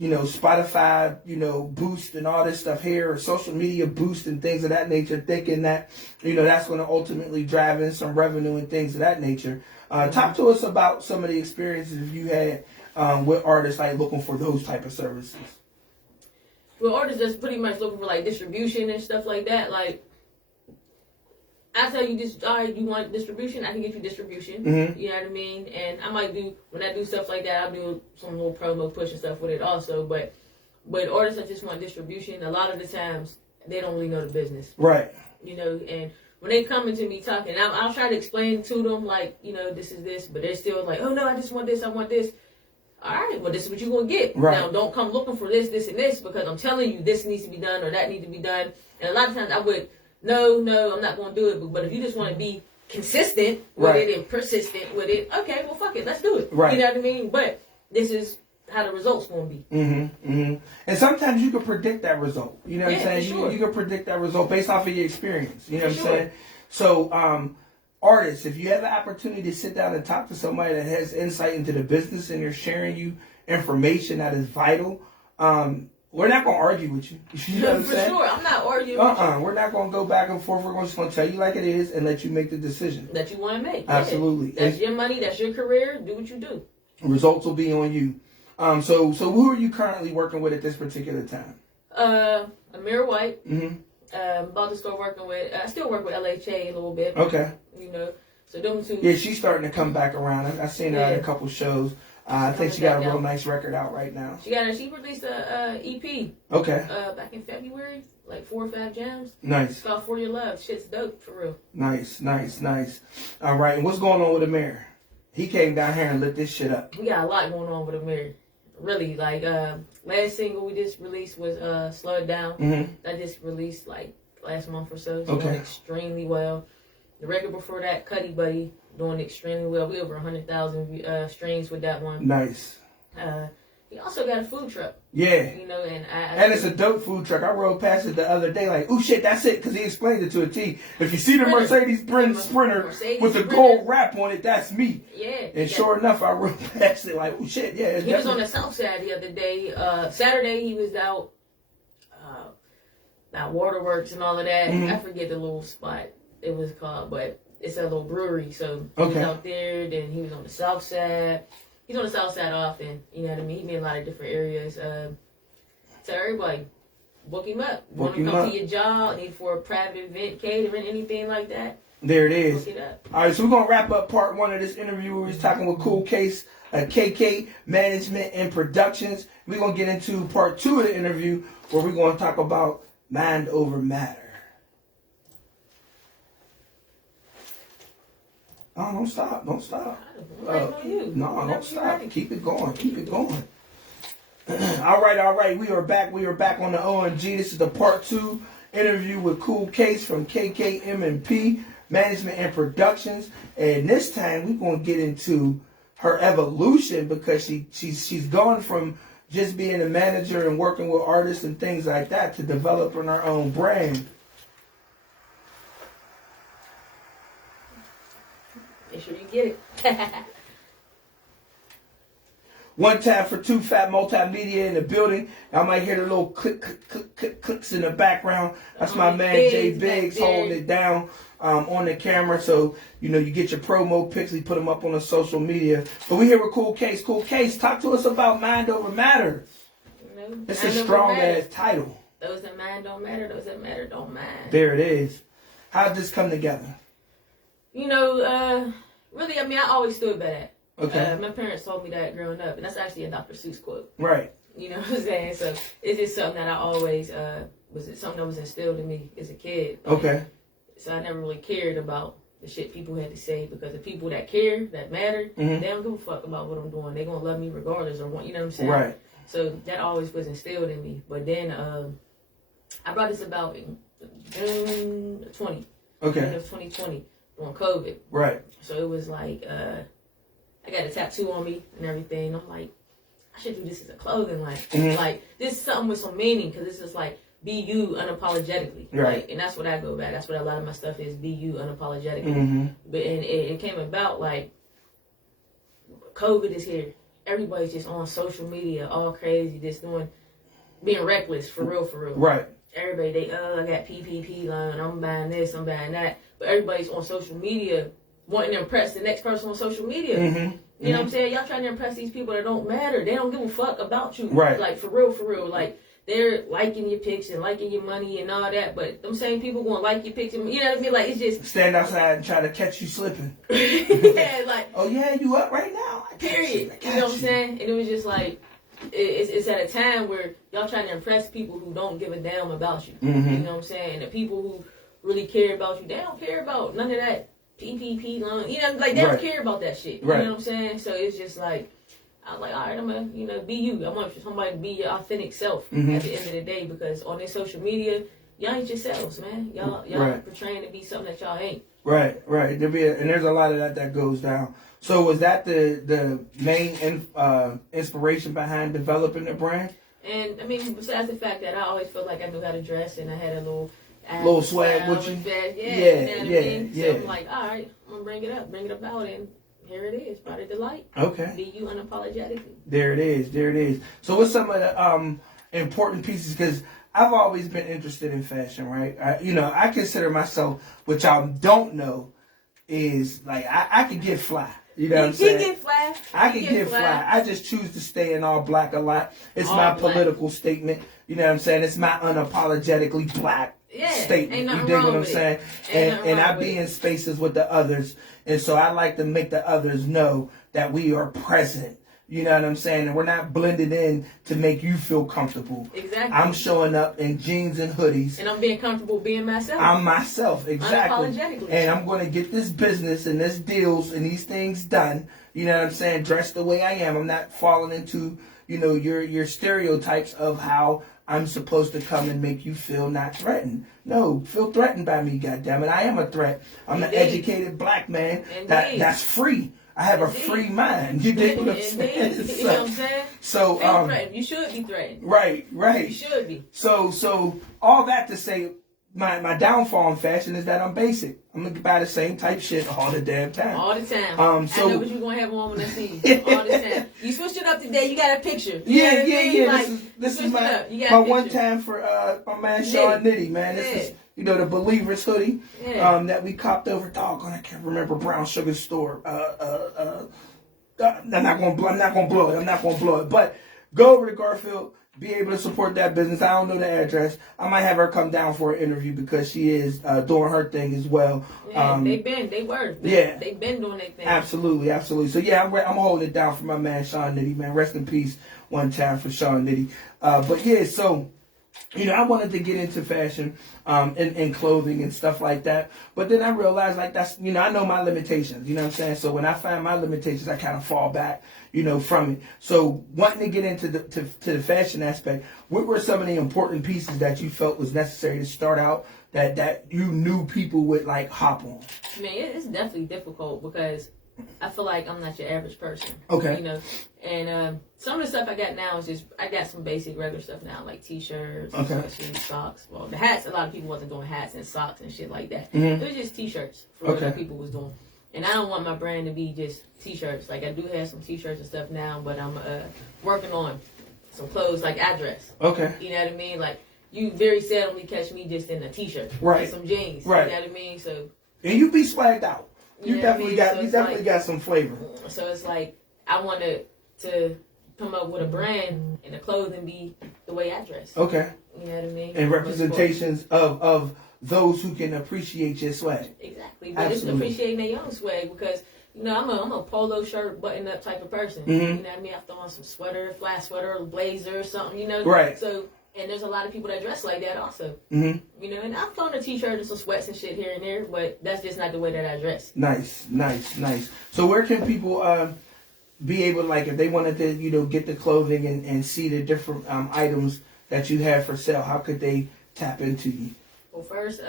Spotify, boost and all this stuff here, or social media boost and things of that nature, thinking that, that's going to ultimately drive in some revenue and things of that nature. Talk to us about some of the experiences you had with artists like looking for those type of services. Well, artists that's pretty much looking for like distribution and stuff like that. Like, I tell you this, all right, you want distribution? I can get you distribution. Mm-hmm. You know what I mean? And I might when I do stuff like that, I'll do some little promo push and stuff with it also. But artists that just want distribution, a lot of the times, they don't really know the business. Right. And when they come into me talking, I'll try to explain to them, like, this is this, but they're still like, oh, no, I just want this, I want this. All right, well, this is what you're going to get. Right. Now, don't come looking for this, this, and this, because I'm telling you this needs to be done or that needs to be done. And a lot of times I would, no, I'm not going to do it. But if you just want to be consistent with it and persistent with it, okay, well, fuck it, let's do it. Right. You know what I mean? But this is how the result's going to be. And sometimes you can predict that result. You know what I'm saying? Sure. You can predict that result based off of your experience. You know what I'm saying? So, artists, if you have the opportunity to sit down and talk to somebody that has insight into the business and they're sharing you information that is vital, we're not going to argue with you. You know what I'm saying? For sure. I'm not arguing with you. We're not going to go back and forth. We're just going to tell you like it is and let you make the decision that you want to make. Absolutely. That's your money. That's your career. Do what you do. Results will be on you. So who are you currently working with at this particular time? Amir White. Mm-hmm. About to start working with. I still work with LHA a little bit. Okay. So them two. Yeah, she's starting to come back around. I've seen her at a couple shows. I think she got a real nice record out right now. She released a EP. Okay. Back in February, like 4 or 5 jams. Nice. It's called For Your Love. Shit's dope for real. Nice. All right, and what's going on with Amir? He came down here and lit this shit up. We got a lot going on with Amir. Really, like last single we just released was Slow It Down. Mm-hmm. That just released like last month or so. It's okay. Doing extremely well. The record before that, Cuddy Buddy, doing extremely well. We over 100,000 streams with that one. Nice. also got a food truck. Yeah. You know, And it's a dope food truck. I rode past it the other day, like, oh shit, that's it, because he explained it to a T. If you see the Mercedes-Benz Sprinter with the gold wrap on it, that's me. Yeah. And sure enough, I rode past it, like, oh shit, yeah. He was on the south side the other day. Saturday, he was out, Waterworks and all of that. I forget the little spot it was called, but it's a little brewery. So he was out there, then he was on the south side. He's on the south side often, you know what I mean? He been in a lot of different areas. So everybody, book him up. Want to come to your job, need for a private event, catering, anything like that? There it is. Book it up. All right, so we're going to wrap up part 1 of this interview where we was talking with Kool Kase, KK Management and Productions. We're going to get into part 2 of the interview where we're going to talk about mind over matter. Oh, don't stop. Don't stop. No, don't stop. Keep it going. Keep it going. All right. We are back. We are back on the O.M.G. This is the part 2 interview with Kool Kase from Kkmnp Management and Productions. And this time we're going to get into her evolution because she's gone from just being a manager and working with artists and things like that to developing her own brand. Make sure you get it. One time for Two Fat Multimedia in the building. I might hear the little clicks in the background. That's my man Jay Biggs holding it down on the camera. So, you know, you get your promo pics, we put them up on the social media. But we here with Kool Kase. Kool Kase, talk to us about Mind Over Matter. It's a strong ass title. Those that mind don't matter, those that matter don't mind. There it is. How did this come together? You know, really, I mean, I always stood by that. Okay. My parents told me that growing up, and that's actually a Dr. Seuss quote. Right. You know what I'm saying? So it's just something that I always, something that was instilled in me as a kid. Okay. So I never really cared about the shit people had to say because the people that care, that matter, they don't give a fuck about what I'm doing. They're going to love me regardless or what, you know what I'm saying? Right. So that always was instilled in me. But then I brought this about in June 20. Okay. June of 2020 during COVID. Right. So it was like, I got a tattoo on me and everything. I'm like, I should do this as a clothing line. Like, this is something with some meaning because this is like, be you unapologetically. Right. Like, and that's what I go back. That's what a lot of my stuff is, be you unapologetically. But and it came about like, COVID is here. Everybody's just on social media, all crazy, just being reckless, for real, for real. Right. Everybody, I got PPP loan, I'm buying this, I'm buying that. But everybody's on social media wanting to impress the next person on social media. You know what I'm saying? Y'all trying to impress these people that don't matter. They don't give a fuck about you. Right. Like, for real, for real. Like, they're liking your pics and liking your money and all that, but them same people gonna like your pics and, you know what I mean? Like, it's just... Stand outside and try to catch you slipping. Yeah, like... Oh, yeah, you up right now? Period. You know what I'm saying? And it was just like... It's at a time where y'all trying to impress people who don't give a damn about you. You know what I'm saying? And the people who really care about you, they don't care about none of that PPP loan. You know, like, they don't care about that shit. You know what I'm saying? So it's just like... I was like, all right, I'm going to, be you. I want somebody to be your authentic self at the end of the day because on their social media, y'all ain't yourselves, man. Y'all portraying to be something that y'all ain't. Right. And there's a lot of that goes down. So was that the main inspiration behind developing the brand? And, I mean, besides the fact that I always felt like I knew how to dress and I had a little swag with you? So I'm like, all right, I'm going to bring it up out and here it is, brought it to light. Okay. Be you unapologetically. There it is. So what's some of the important pieces? Because I've always been interested in fashion, right? I consider myself, which y'all don't know, is like I can get fly. You know what I'm saying? Get fly. I can get fly. I just choose to stay in all black a lot. It's all my political statement. You know what I'm saying? It's my unapologetically black statement. You dig what I'm saying? And I be in spaces with the others. And so I like to make the others know that we are present. You know what I'm saying? And we're not blended in to make you feel comfortable. Exactly. I'm showing up in jeans and hoodies. And I'm being comfortable being myself. I'm myself, exactly. Unapologetically. And I'm going to get this business and this deals and these things done. You know what I'm saying? Dressed the way I am. I'm not falling into, your stereotypes of how I'm supposed to come and make you feel not threatened. No, feel threatened by me, goddammit. I am a threat. I'm an educated black man that's free. I have a Indeed. free mind. You dig what I'm Indeed. saying? You know what I'm saying? So, Feel threatened. You should be threatened. right. You should be. So all that to say, my downfall in fashion is that I'm basic. I'm gonna buy the same type shit all the damn time. All the time. So I know what you're gonna have on when I see you. All the time. You switched it up today. You got a picture. You Yeah. know what I mean? Like, This is switched it my up. You got my a one picture. time for my man Sean Nitty, man. This is the Believers hoodie that we copped over. Doggone, I can't remember Brown Sugar store. I'm not gonna blow it. But go over to Garfield. Be able to support that business. I don't know the address. I might have her come down for an interview because she is doing her thing as well. Yeah, they've been doing their thing. Absolutely. So yeah, I'm holding it down for my man Sean Nitty, man. Rest in peace one time for Sean Nitty. But yeah, so I wanted to get into fashion and clothing and stuff like that. But then I realized like that's I know my limitations, you know what I'm saying? So when I find my limitations, I kind of fall back, from it. So wanting to get into the fashion aspect, what were some of the important pieces that you felt was necessary to start out that you knew people would like hop on? I mean, it's definitely difficult because I feel like I'm not your average person. Okay. And some of the stuff I got now is just, I got some basic regular stuff now, like t-shirts, sweatshirts, socks. Well, the hats, a lot of people wasn't doing hats and socks and shit like that. It was just t-shirts for what people was doing. And I don't want my brand to be just t-shirts. Like, I do have some t-shirts and stuff now, but I'm working on some clothes like I dress. Okay. You know what I mean? Like, you very seldomly catch me just in a t-shirt. Right. And some jeans. Right. You know what I mean? So. And you be swagged out. You know what I definitely mean? got So you definitely got some flavor. So it's like I wanted to come up with a brand and the clothing be the way I dress. Okay. You know what I mean? And representations of those who can appreciate your swag. Exactly. But it's appreciating their own swag because I'm a polo shirt button up type of person. You know what I mean? I throw on some sweater, flat sweater, blazer or something, Right. So and there's a lot of people that dress like that also. And I've thrown a t-shirt and some sweats and shit here and there, but that's just not the way that I dress. Nice. So where can people be able, like, if they wanted to, get the clothing and see the different items that you have for sale, how could they tap into you? Well, first,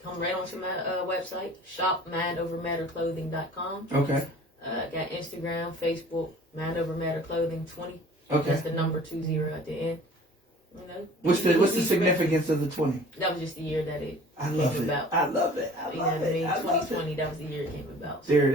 come right onto my website, shopmadovermatterclothing.com. Okay. Got Instagram, Facebook, Mad Over Matter Clothing 20. Okay. That's the number 20 at the end. What's the significance of the 20? That was just the year that it came about. I love it. You know what I mean? 2020, that was the year it came about. So. There it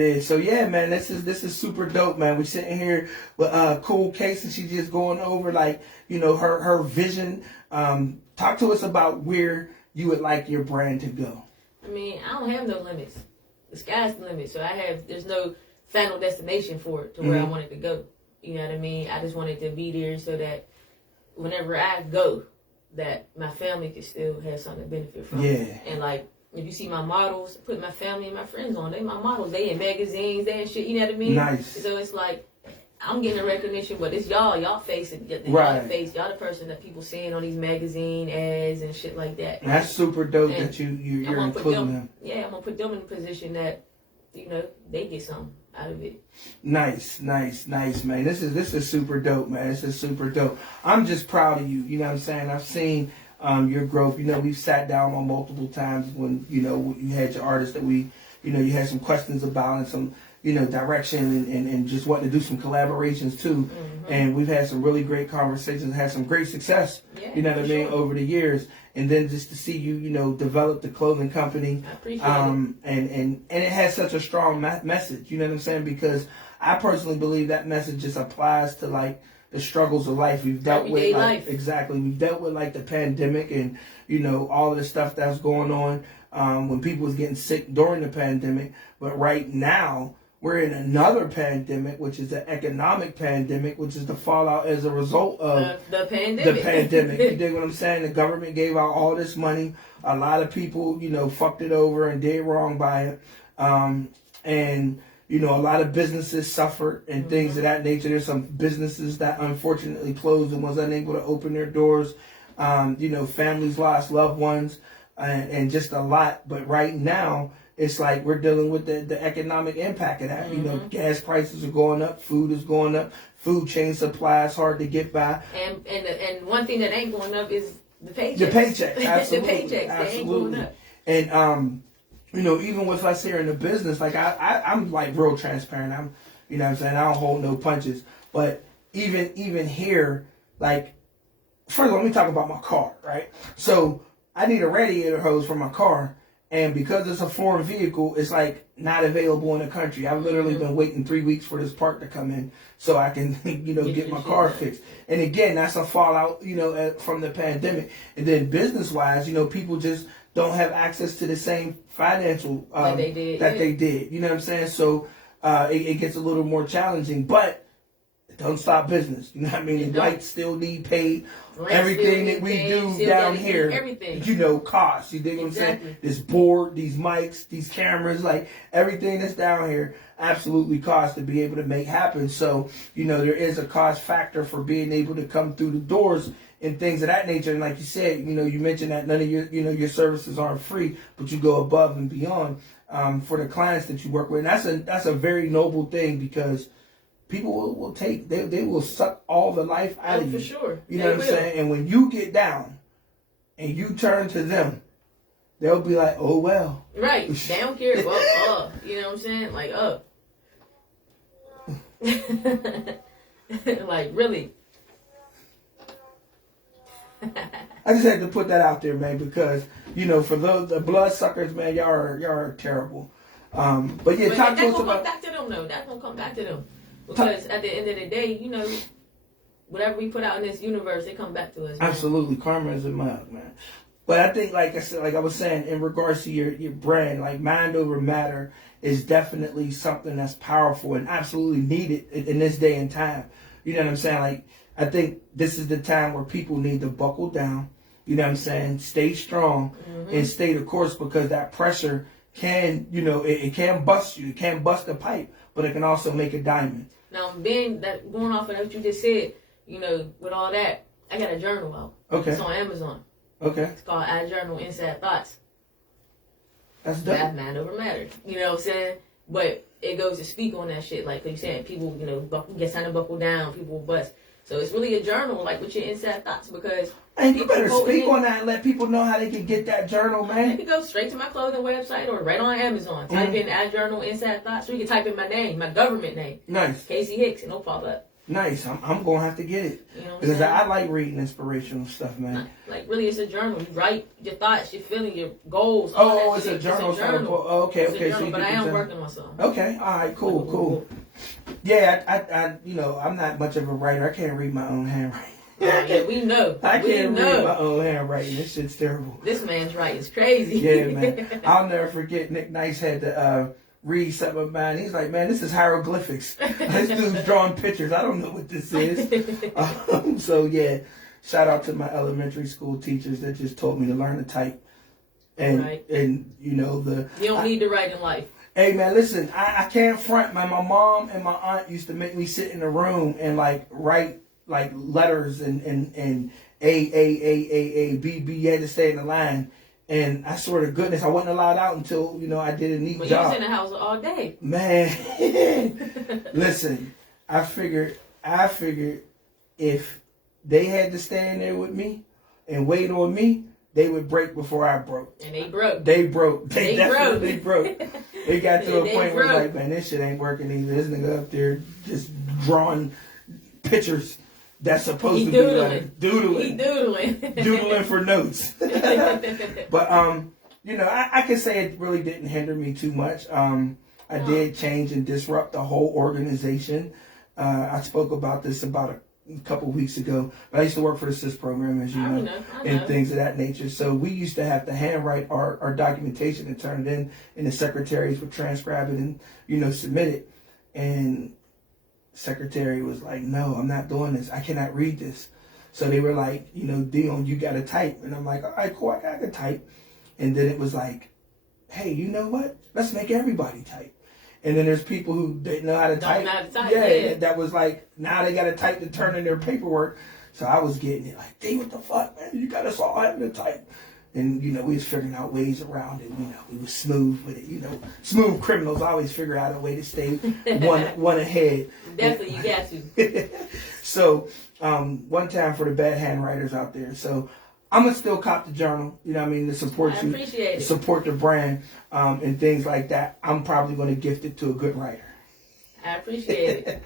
is. So yeah, man, this is super dope, man. We're sitting here with Kool Kase, and she's just going over her vision. Talk to us about where you would like your brand to go. I mean, I don't have no limits. The sky's the limit. So there's no final destination for it to where I want it to go. You know what I mean? I just wanted to be there so that whenever I go, that my family could still have something to benefit from. Yeah. And like, if you see my models, put my family and my friends on. They my models. They in magazines, they in shit. You know what I mean? Nice. So it's like, I'm getting a recognition, but it's y'all face it. Y'all the person that people seeing on these magazine ads and shit like that. And that's super dope and that you're including them. Yeah, I'm gonna put them in a position that, they get something out of it. Nice, man. This is super dope, man. This is super dope. I'm just proud of you. You know what I'm saying? I've seen your growth. We've sat down on multiple times when you had your artists that you had some questions about and some direction and just wanting to do some collaborations too. And we've had some really great conversations, had some great success. Yeah, over the years. And then just to see you, develop the clothing company. I appreciate it. And it has such a strong message, you know what I'm saying? Because I personally believe that message just applies to like the struggles of life we've dealt with. Life. Exactly. We've dealt with like the pandemic and, all of the stuff that's going on when people was getting sick during the pandemic. But right now, we're in another pandemic, which is the economic pandemic, which is the fallout as a result of the pandemic. You dig what I'm saying? The government gave out all this money. A lot of people, fucked it over and did wrong by it. And, a lot of businesses suffered and things of that nature. There's some businesses that unfortunately closed and was unable to open their doors. Families lost loved ones and just a lot. But right now, it's like we're dealing with the economic impact of that. Gas prices are going up, food is going up, food chain supply is hard to get by. And one thing that ain't going up is the paychecks. The paychecks, absolutely. The paychecks, they ain't going up. And you know, even with us here in the business, like I'm like real transparent. I'm, you know what I'm saying? I don't hold no punches. But even here, like, first of all, let me talk about my car, right? So I need a radiator hose for my car. And because it's a foreign vehicle, it's like not available in the country. I've literally been waiting 3 weeks for this part to come in so I can, you know, get my car fixed. And again, that's a fallout, you know, from the pandemic. And then business wise, you know, people just don't have access to the same financial Like they did. You know what I'm saying? So it gets a little more challenging, but it don't stop business. You know what I mean? The lights still need paid. Rent Everything still that we need do paid, down still here, everything. you know, costs. You dig what I'm Exactly. saying? This board, these mics, these cameras, like everything that's down here absolutely costs to be able to make happen. So, you know, there is a cost factor for being able to come through the doors and things of that nature. And like you said, you know, you mentioned that none of your, you know, your services aren't free, but you go above and beyond for the clients that you work with. And that's a very noble thing, because people will take, they will suck all the life out of you. For sure. You know what I'm saying? And when you get down and you turn to them, they'll be like, oh, well. Right. They don't care. Well, you know what I'm saying? Like, like, really. I just had to put that out there, man, because, you know, for the blood suckers, man, y'all are terrible. But yeah, talk to us about. That's gonna come back to them, though. That's gonna come back to them. Because at the end of the day, you know, whatever we put out in this universe, it come back to us. Man. Absolutely, karma is a mug, man. But I think, like I said, like I was saying, in regards to your brand, like mind over matter is definitely something that's powerful and absolutely needed in this day and time. You know what I'm saying? Like, I think this is the time where people need to buckle down. You know what I'm saying? Stay strong and stay the course, because that pressure can, you know, it can bust you. It can bust a pipe, but it can also make a diamond. Now, going off of what you just said, you know, with all that, I got a journal out. Okay. It's on Amazon. Okay. It's called I Journal Inside Thoughts. That's dope. Mind over matter. You know what I'm saying? But it goes to speak on that shit. Like you said, people, you know, get time to buckle down, people bust. So it's really a journal, like with your inside thoughts, because. And you better speak on that and let people know how they can get that journal, man. You can go straight to my clothing website or right on Amazon. Type in I Journal Inside Thoughts, or you can type in my name, my government name. Nice. Kase Hicks, and it'll pop up. Nice. I'm going to have to get it. You know what I'm because saying? I like reading inspirational stuff, man. Like, really, it's a journal. You write your thoughts, your feelings, your goals. Oh, it's a journal. It's a journal. Oh, okay, okay. Journal, so but I am working on something. Okay, all right, cool. Yeah, I, you know, I'm not much of a writer. I can't read my own handwriting. Yeah, we know. I can't read my own handwriting. This shit's terrible. This man's writing is crazy. Yeah, man. I'll never forget Nick Nice had to read something of mine. He's like, man, this is hieroglyphics. This dude's drawing pictures. I don't know what this is. So, yeah, shout out to my elementary school teachers that just told me to learn to type. And you know, you don't need to write in life. Hey, man, listen, I can't front, man. My mom and my aunt used to make me sit in a room and, like, write, like, letters and A, B. You had to stay in the line. And I swear to goodness, I wasn't allowed out until, you know, I did a neat job. You was in the house all day. Man, listen, I figured if they had to stay in there with me and wait on me, they would break before I broke. And they broke. They definitely broke. It got to a point where it's like, man, this shit ain't working either. This nigga up there just drawing pictures that's supposed to be like doodling. Doodling for notes. But you know, I can say it really didn't hinder me too much. I did change and disrupt the whole organization. I spoke about this about a couple weeks ago, but I used to work for the SIS program, as you know, and things of that nature. So we used to have to handwrite our documentation and turn it in, and the secretaries would transcribe it and, you know, submit it. And secretary was like, no, I'm not doing this. I cannot read this. So they were like, you know, Dion, you got to type. And I'm like, all right, cool, I can type. And then it was like, hey, you know what? Let's make everybody type. And then there's people who didn't know how to type. Yeah, that was like, now they got to type to turn in their paperwork. So I was getting it like, D, what the fuck, man? You got us all having to type. And, you know, we was figuring out ways around it. You know, we was smooth with it. You know, smooth criminals always figure out a way to stay one ahead. Definitely, you got to. So, one time for the bad handwriters out there. So, I'm gonna still cop the journal. You know what I mean? To support I you, appreciate to it. support the brand, and things like that. I'm probably gonna gift it to a good writer. I appreciate it.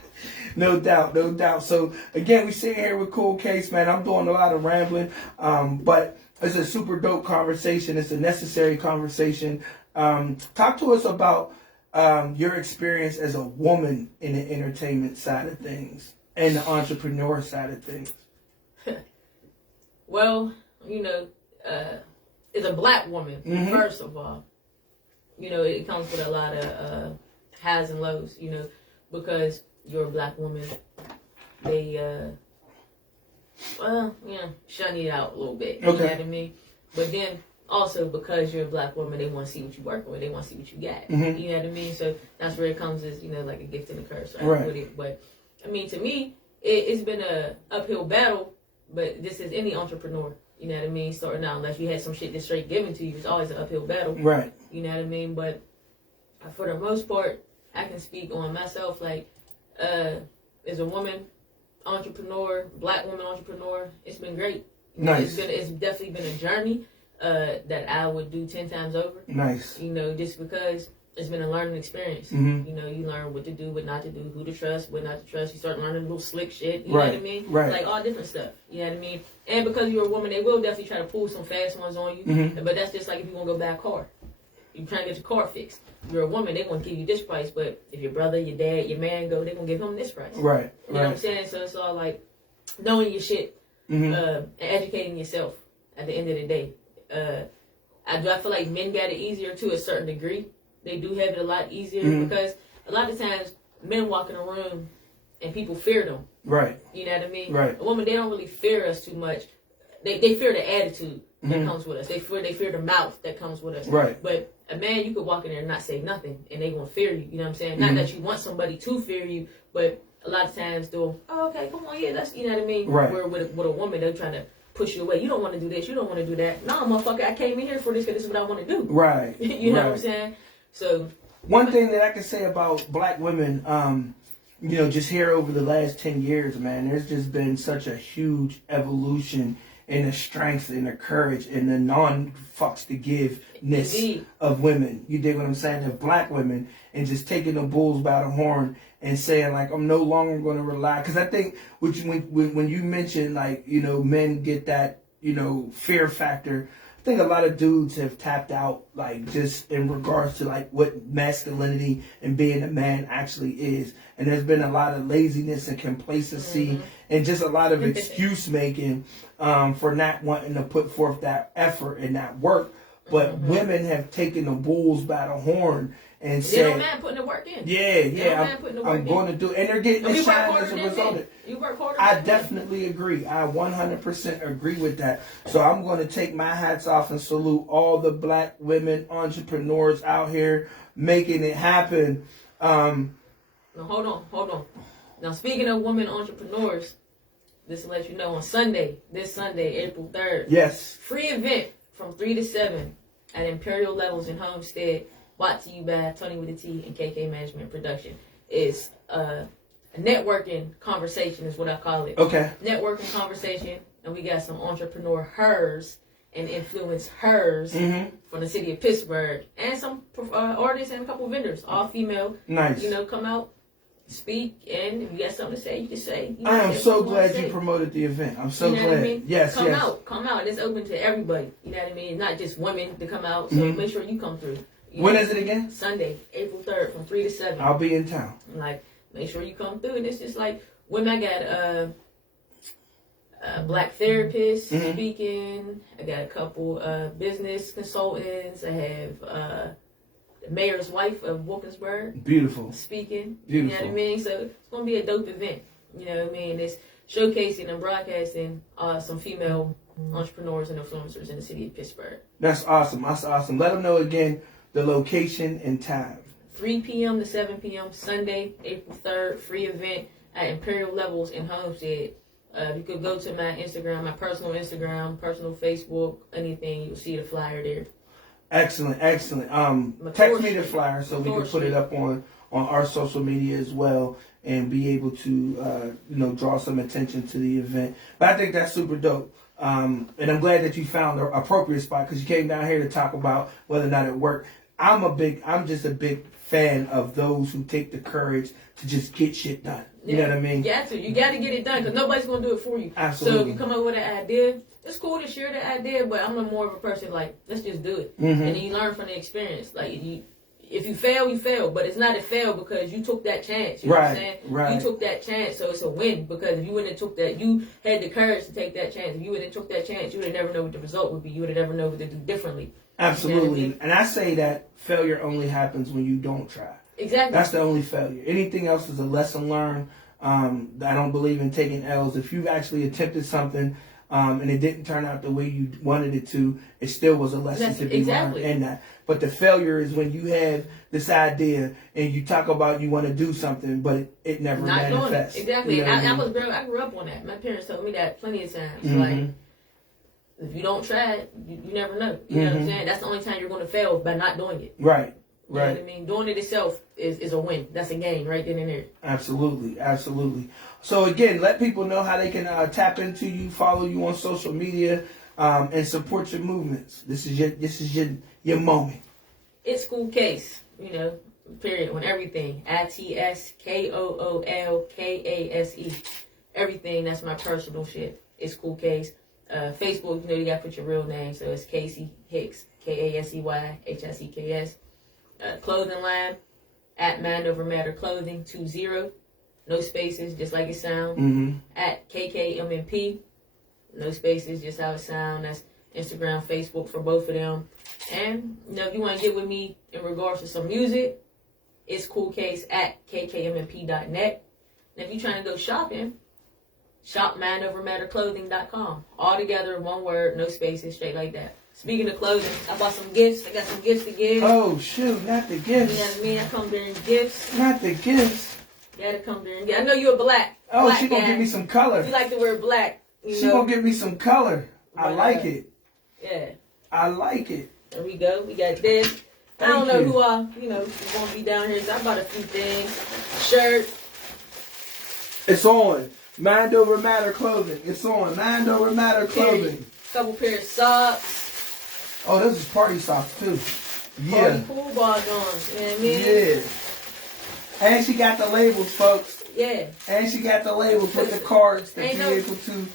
No doubt, no doubt. So again, we sitting here with Kool Kase, man. I'm doing a lot of rambling, but it's a super dope conversation. It's a necessary conversation. Talk to us about your experience as a woman in the entertainment side of things and the entrepreneur side of things. Well, you know, as a black woman, first of all, you know, it comes with a lot of highs and lows, you know, because you're a black woman, they, shun you out a little bit, you know what I mean? But then, also, because you're a black woman, they want to see what you're working with. They want to see what you got. You know what I mean? So that's where it comes as, you know, like a gift and a curse. Right? With it. But, I mean, to me, it's been a uphill battle, but this is any entrepreneur. You know what I mean? Starting out, unless you had some shit that's straight given to you, it's always an uphill battle. Right. You know what I mean? But for the most part, I can speak on myself. Like, as a woman entrepreneur, black woman entrepreneur, it's been great. Nice. It's definitely been a journey. That I would do 10 times over. Nice. You know, just because it's been a learning experience. You know, you learn what to do, what not to do, who to trust, what not to trust. You start learning little slick shit. You know what I mean? Right. Like all different stuff. You know what I mean? And because you're a woman, they will definitely try to pull some fast ones on you. But that's just like if you want to go buy a car. You're trying to get your car fixed. You're a woman, they're going to give you this price. But if your brother, your dad, your man go, they're going to give him this price. Right. You know what I'm saying? So it's all like knowing your shit and educating yourself at the end of the day. I feel like men got it easier to a certain degree. They do have it a lot easier because a lot of times men walk in a room and people fear them. Right. You know what I mean? Right. A woman, they don't really fear us too much. They fear the attitude that comes with us. They fear the mouth that comes with us. Right. But a man, you could walk in there and not say nothing and they gonna fear you. You know what I'm saying? Not that you want somebody to fear you, but a lot of times they'll, oh, okay, come on, yeah, that's, you know what I mean? Right. Where with a woman, they're trying to push you away. You don't want to do this. You don't want to do that. No, motherfucker, I came in here for this because this is what I want to do. Right. You know what I'm saying? So one thing that I can say about black women, you know, just here over the last 10 years, man, there's just been such a huge evolution in the strength and the courage and the non-fucks to give-ness of women. You dig what I'm saying? Of black women, and just taking the bulls by the horn and saying, like, I'm no longer going to rely. Because I think when you mention, like, you know, men get that, you know, fear factor, I think a lot of dudes have tapped out, like, just in regards to, like, what masculinity and being a man actually is. And there's been a lot of laziness and complacency and just a lot of excuse making for not wanting to put forth that effort and that work. But women have taken the bulls by the horn and said, they don't mind putting the work in. I'm going to do it. And they're getting the shine as a result of it. You work harder. I definitely agree. I 100% agree with that. So I'm going to take my hats off and salute all the black women entrepreneurs out here making it happen. Now, hold on. Now, speaking of women entrepreneurs, this will let you know on this Sunday, April 3rd. Yes. Free event from 3 to 7 at Imperial Levels in Homestead. Brought to you by Tony with a T and KK Management Production. It's a networking conversation is what I call it. Okay. Networking conversation. And we got some entrepreneur hers and influence hers from the city of Pittsburgh. And some artists and a couple vendors, all female. Nice. You know, come out, speak, and if you got something to say, you can say. You know, I am so glad you promoted the event. I'm so glad. What I mean? Yes, come yes. Come out. It's open to everybody. You know what I mean? Not just women to come out. So make sure you come through. When is it again? Sunday, April 3rd from 3 to 7. I'll be in town. Like, make sure you come through. And it's just like, when I got black therapists speaking, I got a couple business consultants. I have the mayor's wife of Wilkinsburg. Beautiful. Speaking. Beautiful. You know what I mean? So it's going to be a dope event. You know what I mean? It's showcasing and broadcasting some female entrepreneurs and influencers in the city of Pittsburgh. That's awesome. That's awesome. Let them know again the location and time. 3 p.m. to 7 p.m. Sunday, April 3rd. Free event at Imperial Levels in Homestead. You could go to my Instagram, my personal Instagram, personal Facebook, anything. You'll see the flyer there. Excellent, excellent. Text me the flyer so we can put it up on our social media as well and be able to, you know, draw some attention to the event. But I think that's super dope. And I'm glad that you found the appropriate spot because you came down here to talk about whether or not it worked. I'm just a big fan of those who take the courage to just get shit done. You know what I mean? You got to. You got to get it done because nobody's going to do it for you. Absolutely. So if you come up with an idea, it's cool to share the idea, but I'm more of a person like, let's just do it. Mm-hmm. And then you learn from the experience. Like, if you fail, you fail. But it's not a fail because you took that chance. You know what I'm saying? Right. You took that chance, so it's a win because if you wouldn't have took that, you had the courage to take that chance. If you wouldn't have took that chance, you would have never known what the result would be. You would have never known what to do differently. Absolutely. You know what I mean? And I say that failure only happens when you don't try. Exactly. That's the only failure. Anything else is a lesson learned. I don't believe in taking L's. If you've actually attempted something and it didn't turn out the way you wanted it to, it still was a lesson to be learned in that. But the failure is when you have this idea and you talk about you want to do something, but it never manifests. Exactly. You know I grew up on that. My parents told me that plenty of times. Mm-hmm. Like, if you don't try it, you never know. You know what I'm saying? That's the only time you're going to fail by not doing it. Right. You know what I mean? Doing it itself is a win. That's a game right then and there. Absolutely. So again, let people know how they can tap into you, follow you on social media, and support your movements. This is your moment. It's Kool Kase, period, on everything. ITSKOOLKASE. Everything, that's my personal shit. It's Kool Kase. Facebook, you gotta put your real name, so it's Kase Hicks, KASEYHICKS. Clothing line at Mind Over Matter Clothing 20, no spaces, just like it sounds. Mm-hmm. At KKMNP, no spaces, just how it sounds. That's Instagram, Facebook for both of them. And if you want to get with me in regards to some music, it's Kool Kase at kkmnp.net. And if you're trying to go shopping, shop mindovermatterclothing.com. All together, one word, no spaces, straight like that. Speaking of clothing, I bought some gifts. I got some gifts to give. Oh, shoot, not the gifts. You know what I mean? I come bearing gifts. Not the gifts. Gotta come bearing gifts. I know you're a black. Oh, black she gonna guy. give me some color. You like to wear black. She gonna give me some color. I like it. Yeah. I like it. There we go. We got this. I don't know who who's gonna be down here. So I bought a few things. Shirt. It's on. Mind Over Matter Clothing. It's on. Mind Over Matter Clothing. Couple pair of socks. Oh, those is party socks too. Yeah. Party pool bars on. You know what I mean? Yeah. And she got the labels, folks. Yeah. And she got the labels with the cards to be able to,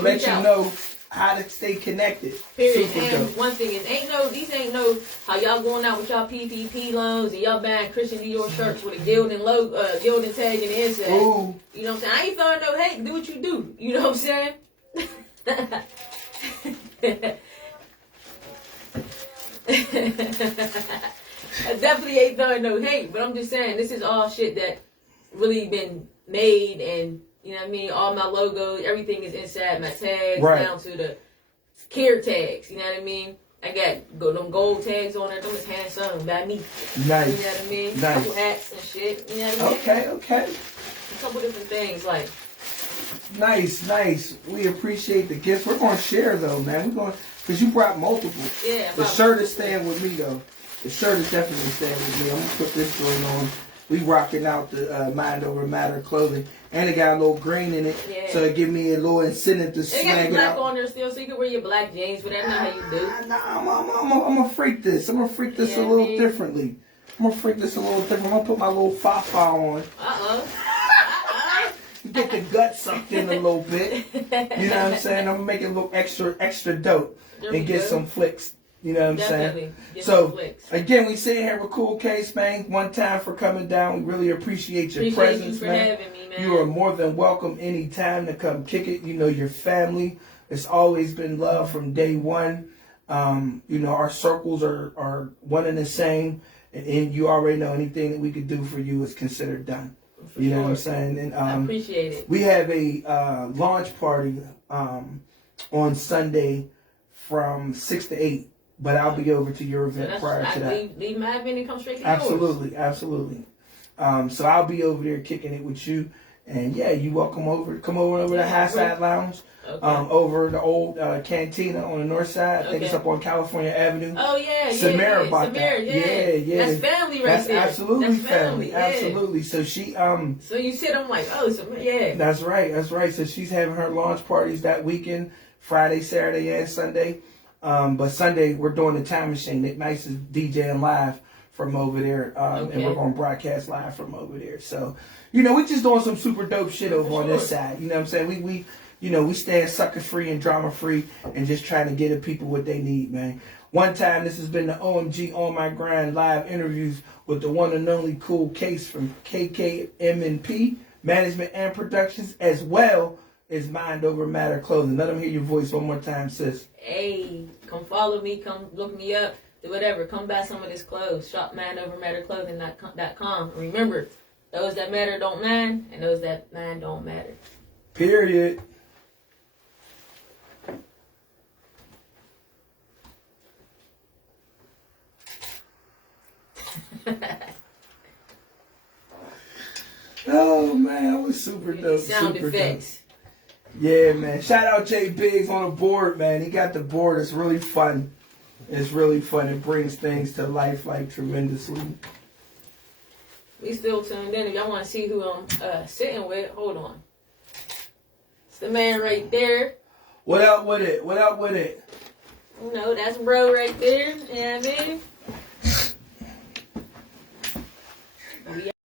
let you know how to stay connected. Period. Super And dope. one thing is, these ain't no how y'all going out with y'all PPP loans and y'all buying Christian Dior shirts with a gilded tag in the inside. Ooh. You know what I'm saying? I ain't throwing no hate. Do what you do. You know what I'm saying? I definitely ain't throwing no hate, but I'm just saying this is all shit that really been made, and you know what I mean. All my logos, everything is inside my tags, down to the care tags. You know what I mean. I got them gold tags on there. Them is hand sewn by me. Nice. You know what I mean. Nice. Couple hats and shit. You know what I mean. Okay. A couple different things like. Nice. We appreciate the gifts. We're gonna share though, man. We're gonna. Because you brought multiple. Yeah. The shirt is staying with me, though. The shirt is definitely staying with me. I'm going to put this joint on. We rocking out the Mind Over Matter Clothing. And it got a little green in it. Yeah. So it give me a little incentive to snag it out. They got black on there still, so you can wear your black jeans, but that's not how you do. Nah, I'm going to freak this. I'm going to freak this a little differently. I'm going to freak this a little different. I'm going to put my little fa-fa on. Get the gut sucked in a little bit. You know what I'm saying? I'm going to make it look extra dope. And get some flicks. You know what I'm saying? So, again, we sitting here with Kool Kase, man. One time for coming down. We really appreciate your presence, man. Having me, man. You are more than welcome anytime to come kick it. You know, your family. It's always been love from day one. Our circles are one and the same. And you already know anything that we could do for you is considered done. You know what I'm saying? And I appreciate it. We have a launch party on Sunday from 6 to 8, but I'll be over to your event prior to that. Leave my event and come straight to Absolutely. So I'll be over there kicking it with you, and you welcome over. Come over to the High Side Lounge, over the old cantina on the north side. I think it's up on California Avenue. Oh yeah, Samara bought that. Yeah. That's family right there. Absolutely family. Absolutely. So she So you said I'm like, Samara, yeah. That's right. So she's having her launch parties that weekend. Friday, Saturday, and Sunday. But Sunday, we're doing the time machine. Nick Nice is DJing live from over there. And we're going to broadcast live from over there. So, you know, we're just doing some super dope shit over on this side. You know what I'm saying? We you know, we stand sucker free and drama free and just trying to get the people what they need, man. One time, this has been the O.M.G. On My Grind live interviews with the one and only Kool Kase from Kkmnp Management and Productions, as well as Mind Over Matter Clothing. Let them hear your voice one more time, sis. Hey, come follow me, come look me up, do whatever. Come buy some of this clothes. Shop mindovermatterclothing.com. Remember, those that matter don't mind, and those that mind don't matter. Period. Oh man, that was super dope. Sound super effects. Dope. Yeah, man. Shout out Jay Biggs on the board, man. He got the board. It's really fun. It's really fun. It brings things to life like tremendously. We still tuned in. If y'all want to see who I'm sitting with, hold on. It's the man right there. What up with it? What up with it? You know, that's bro right there. You know what I mean?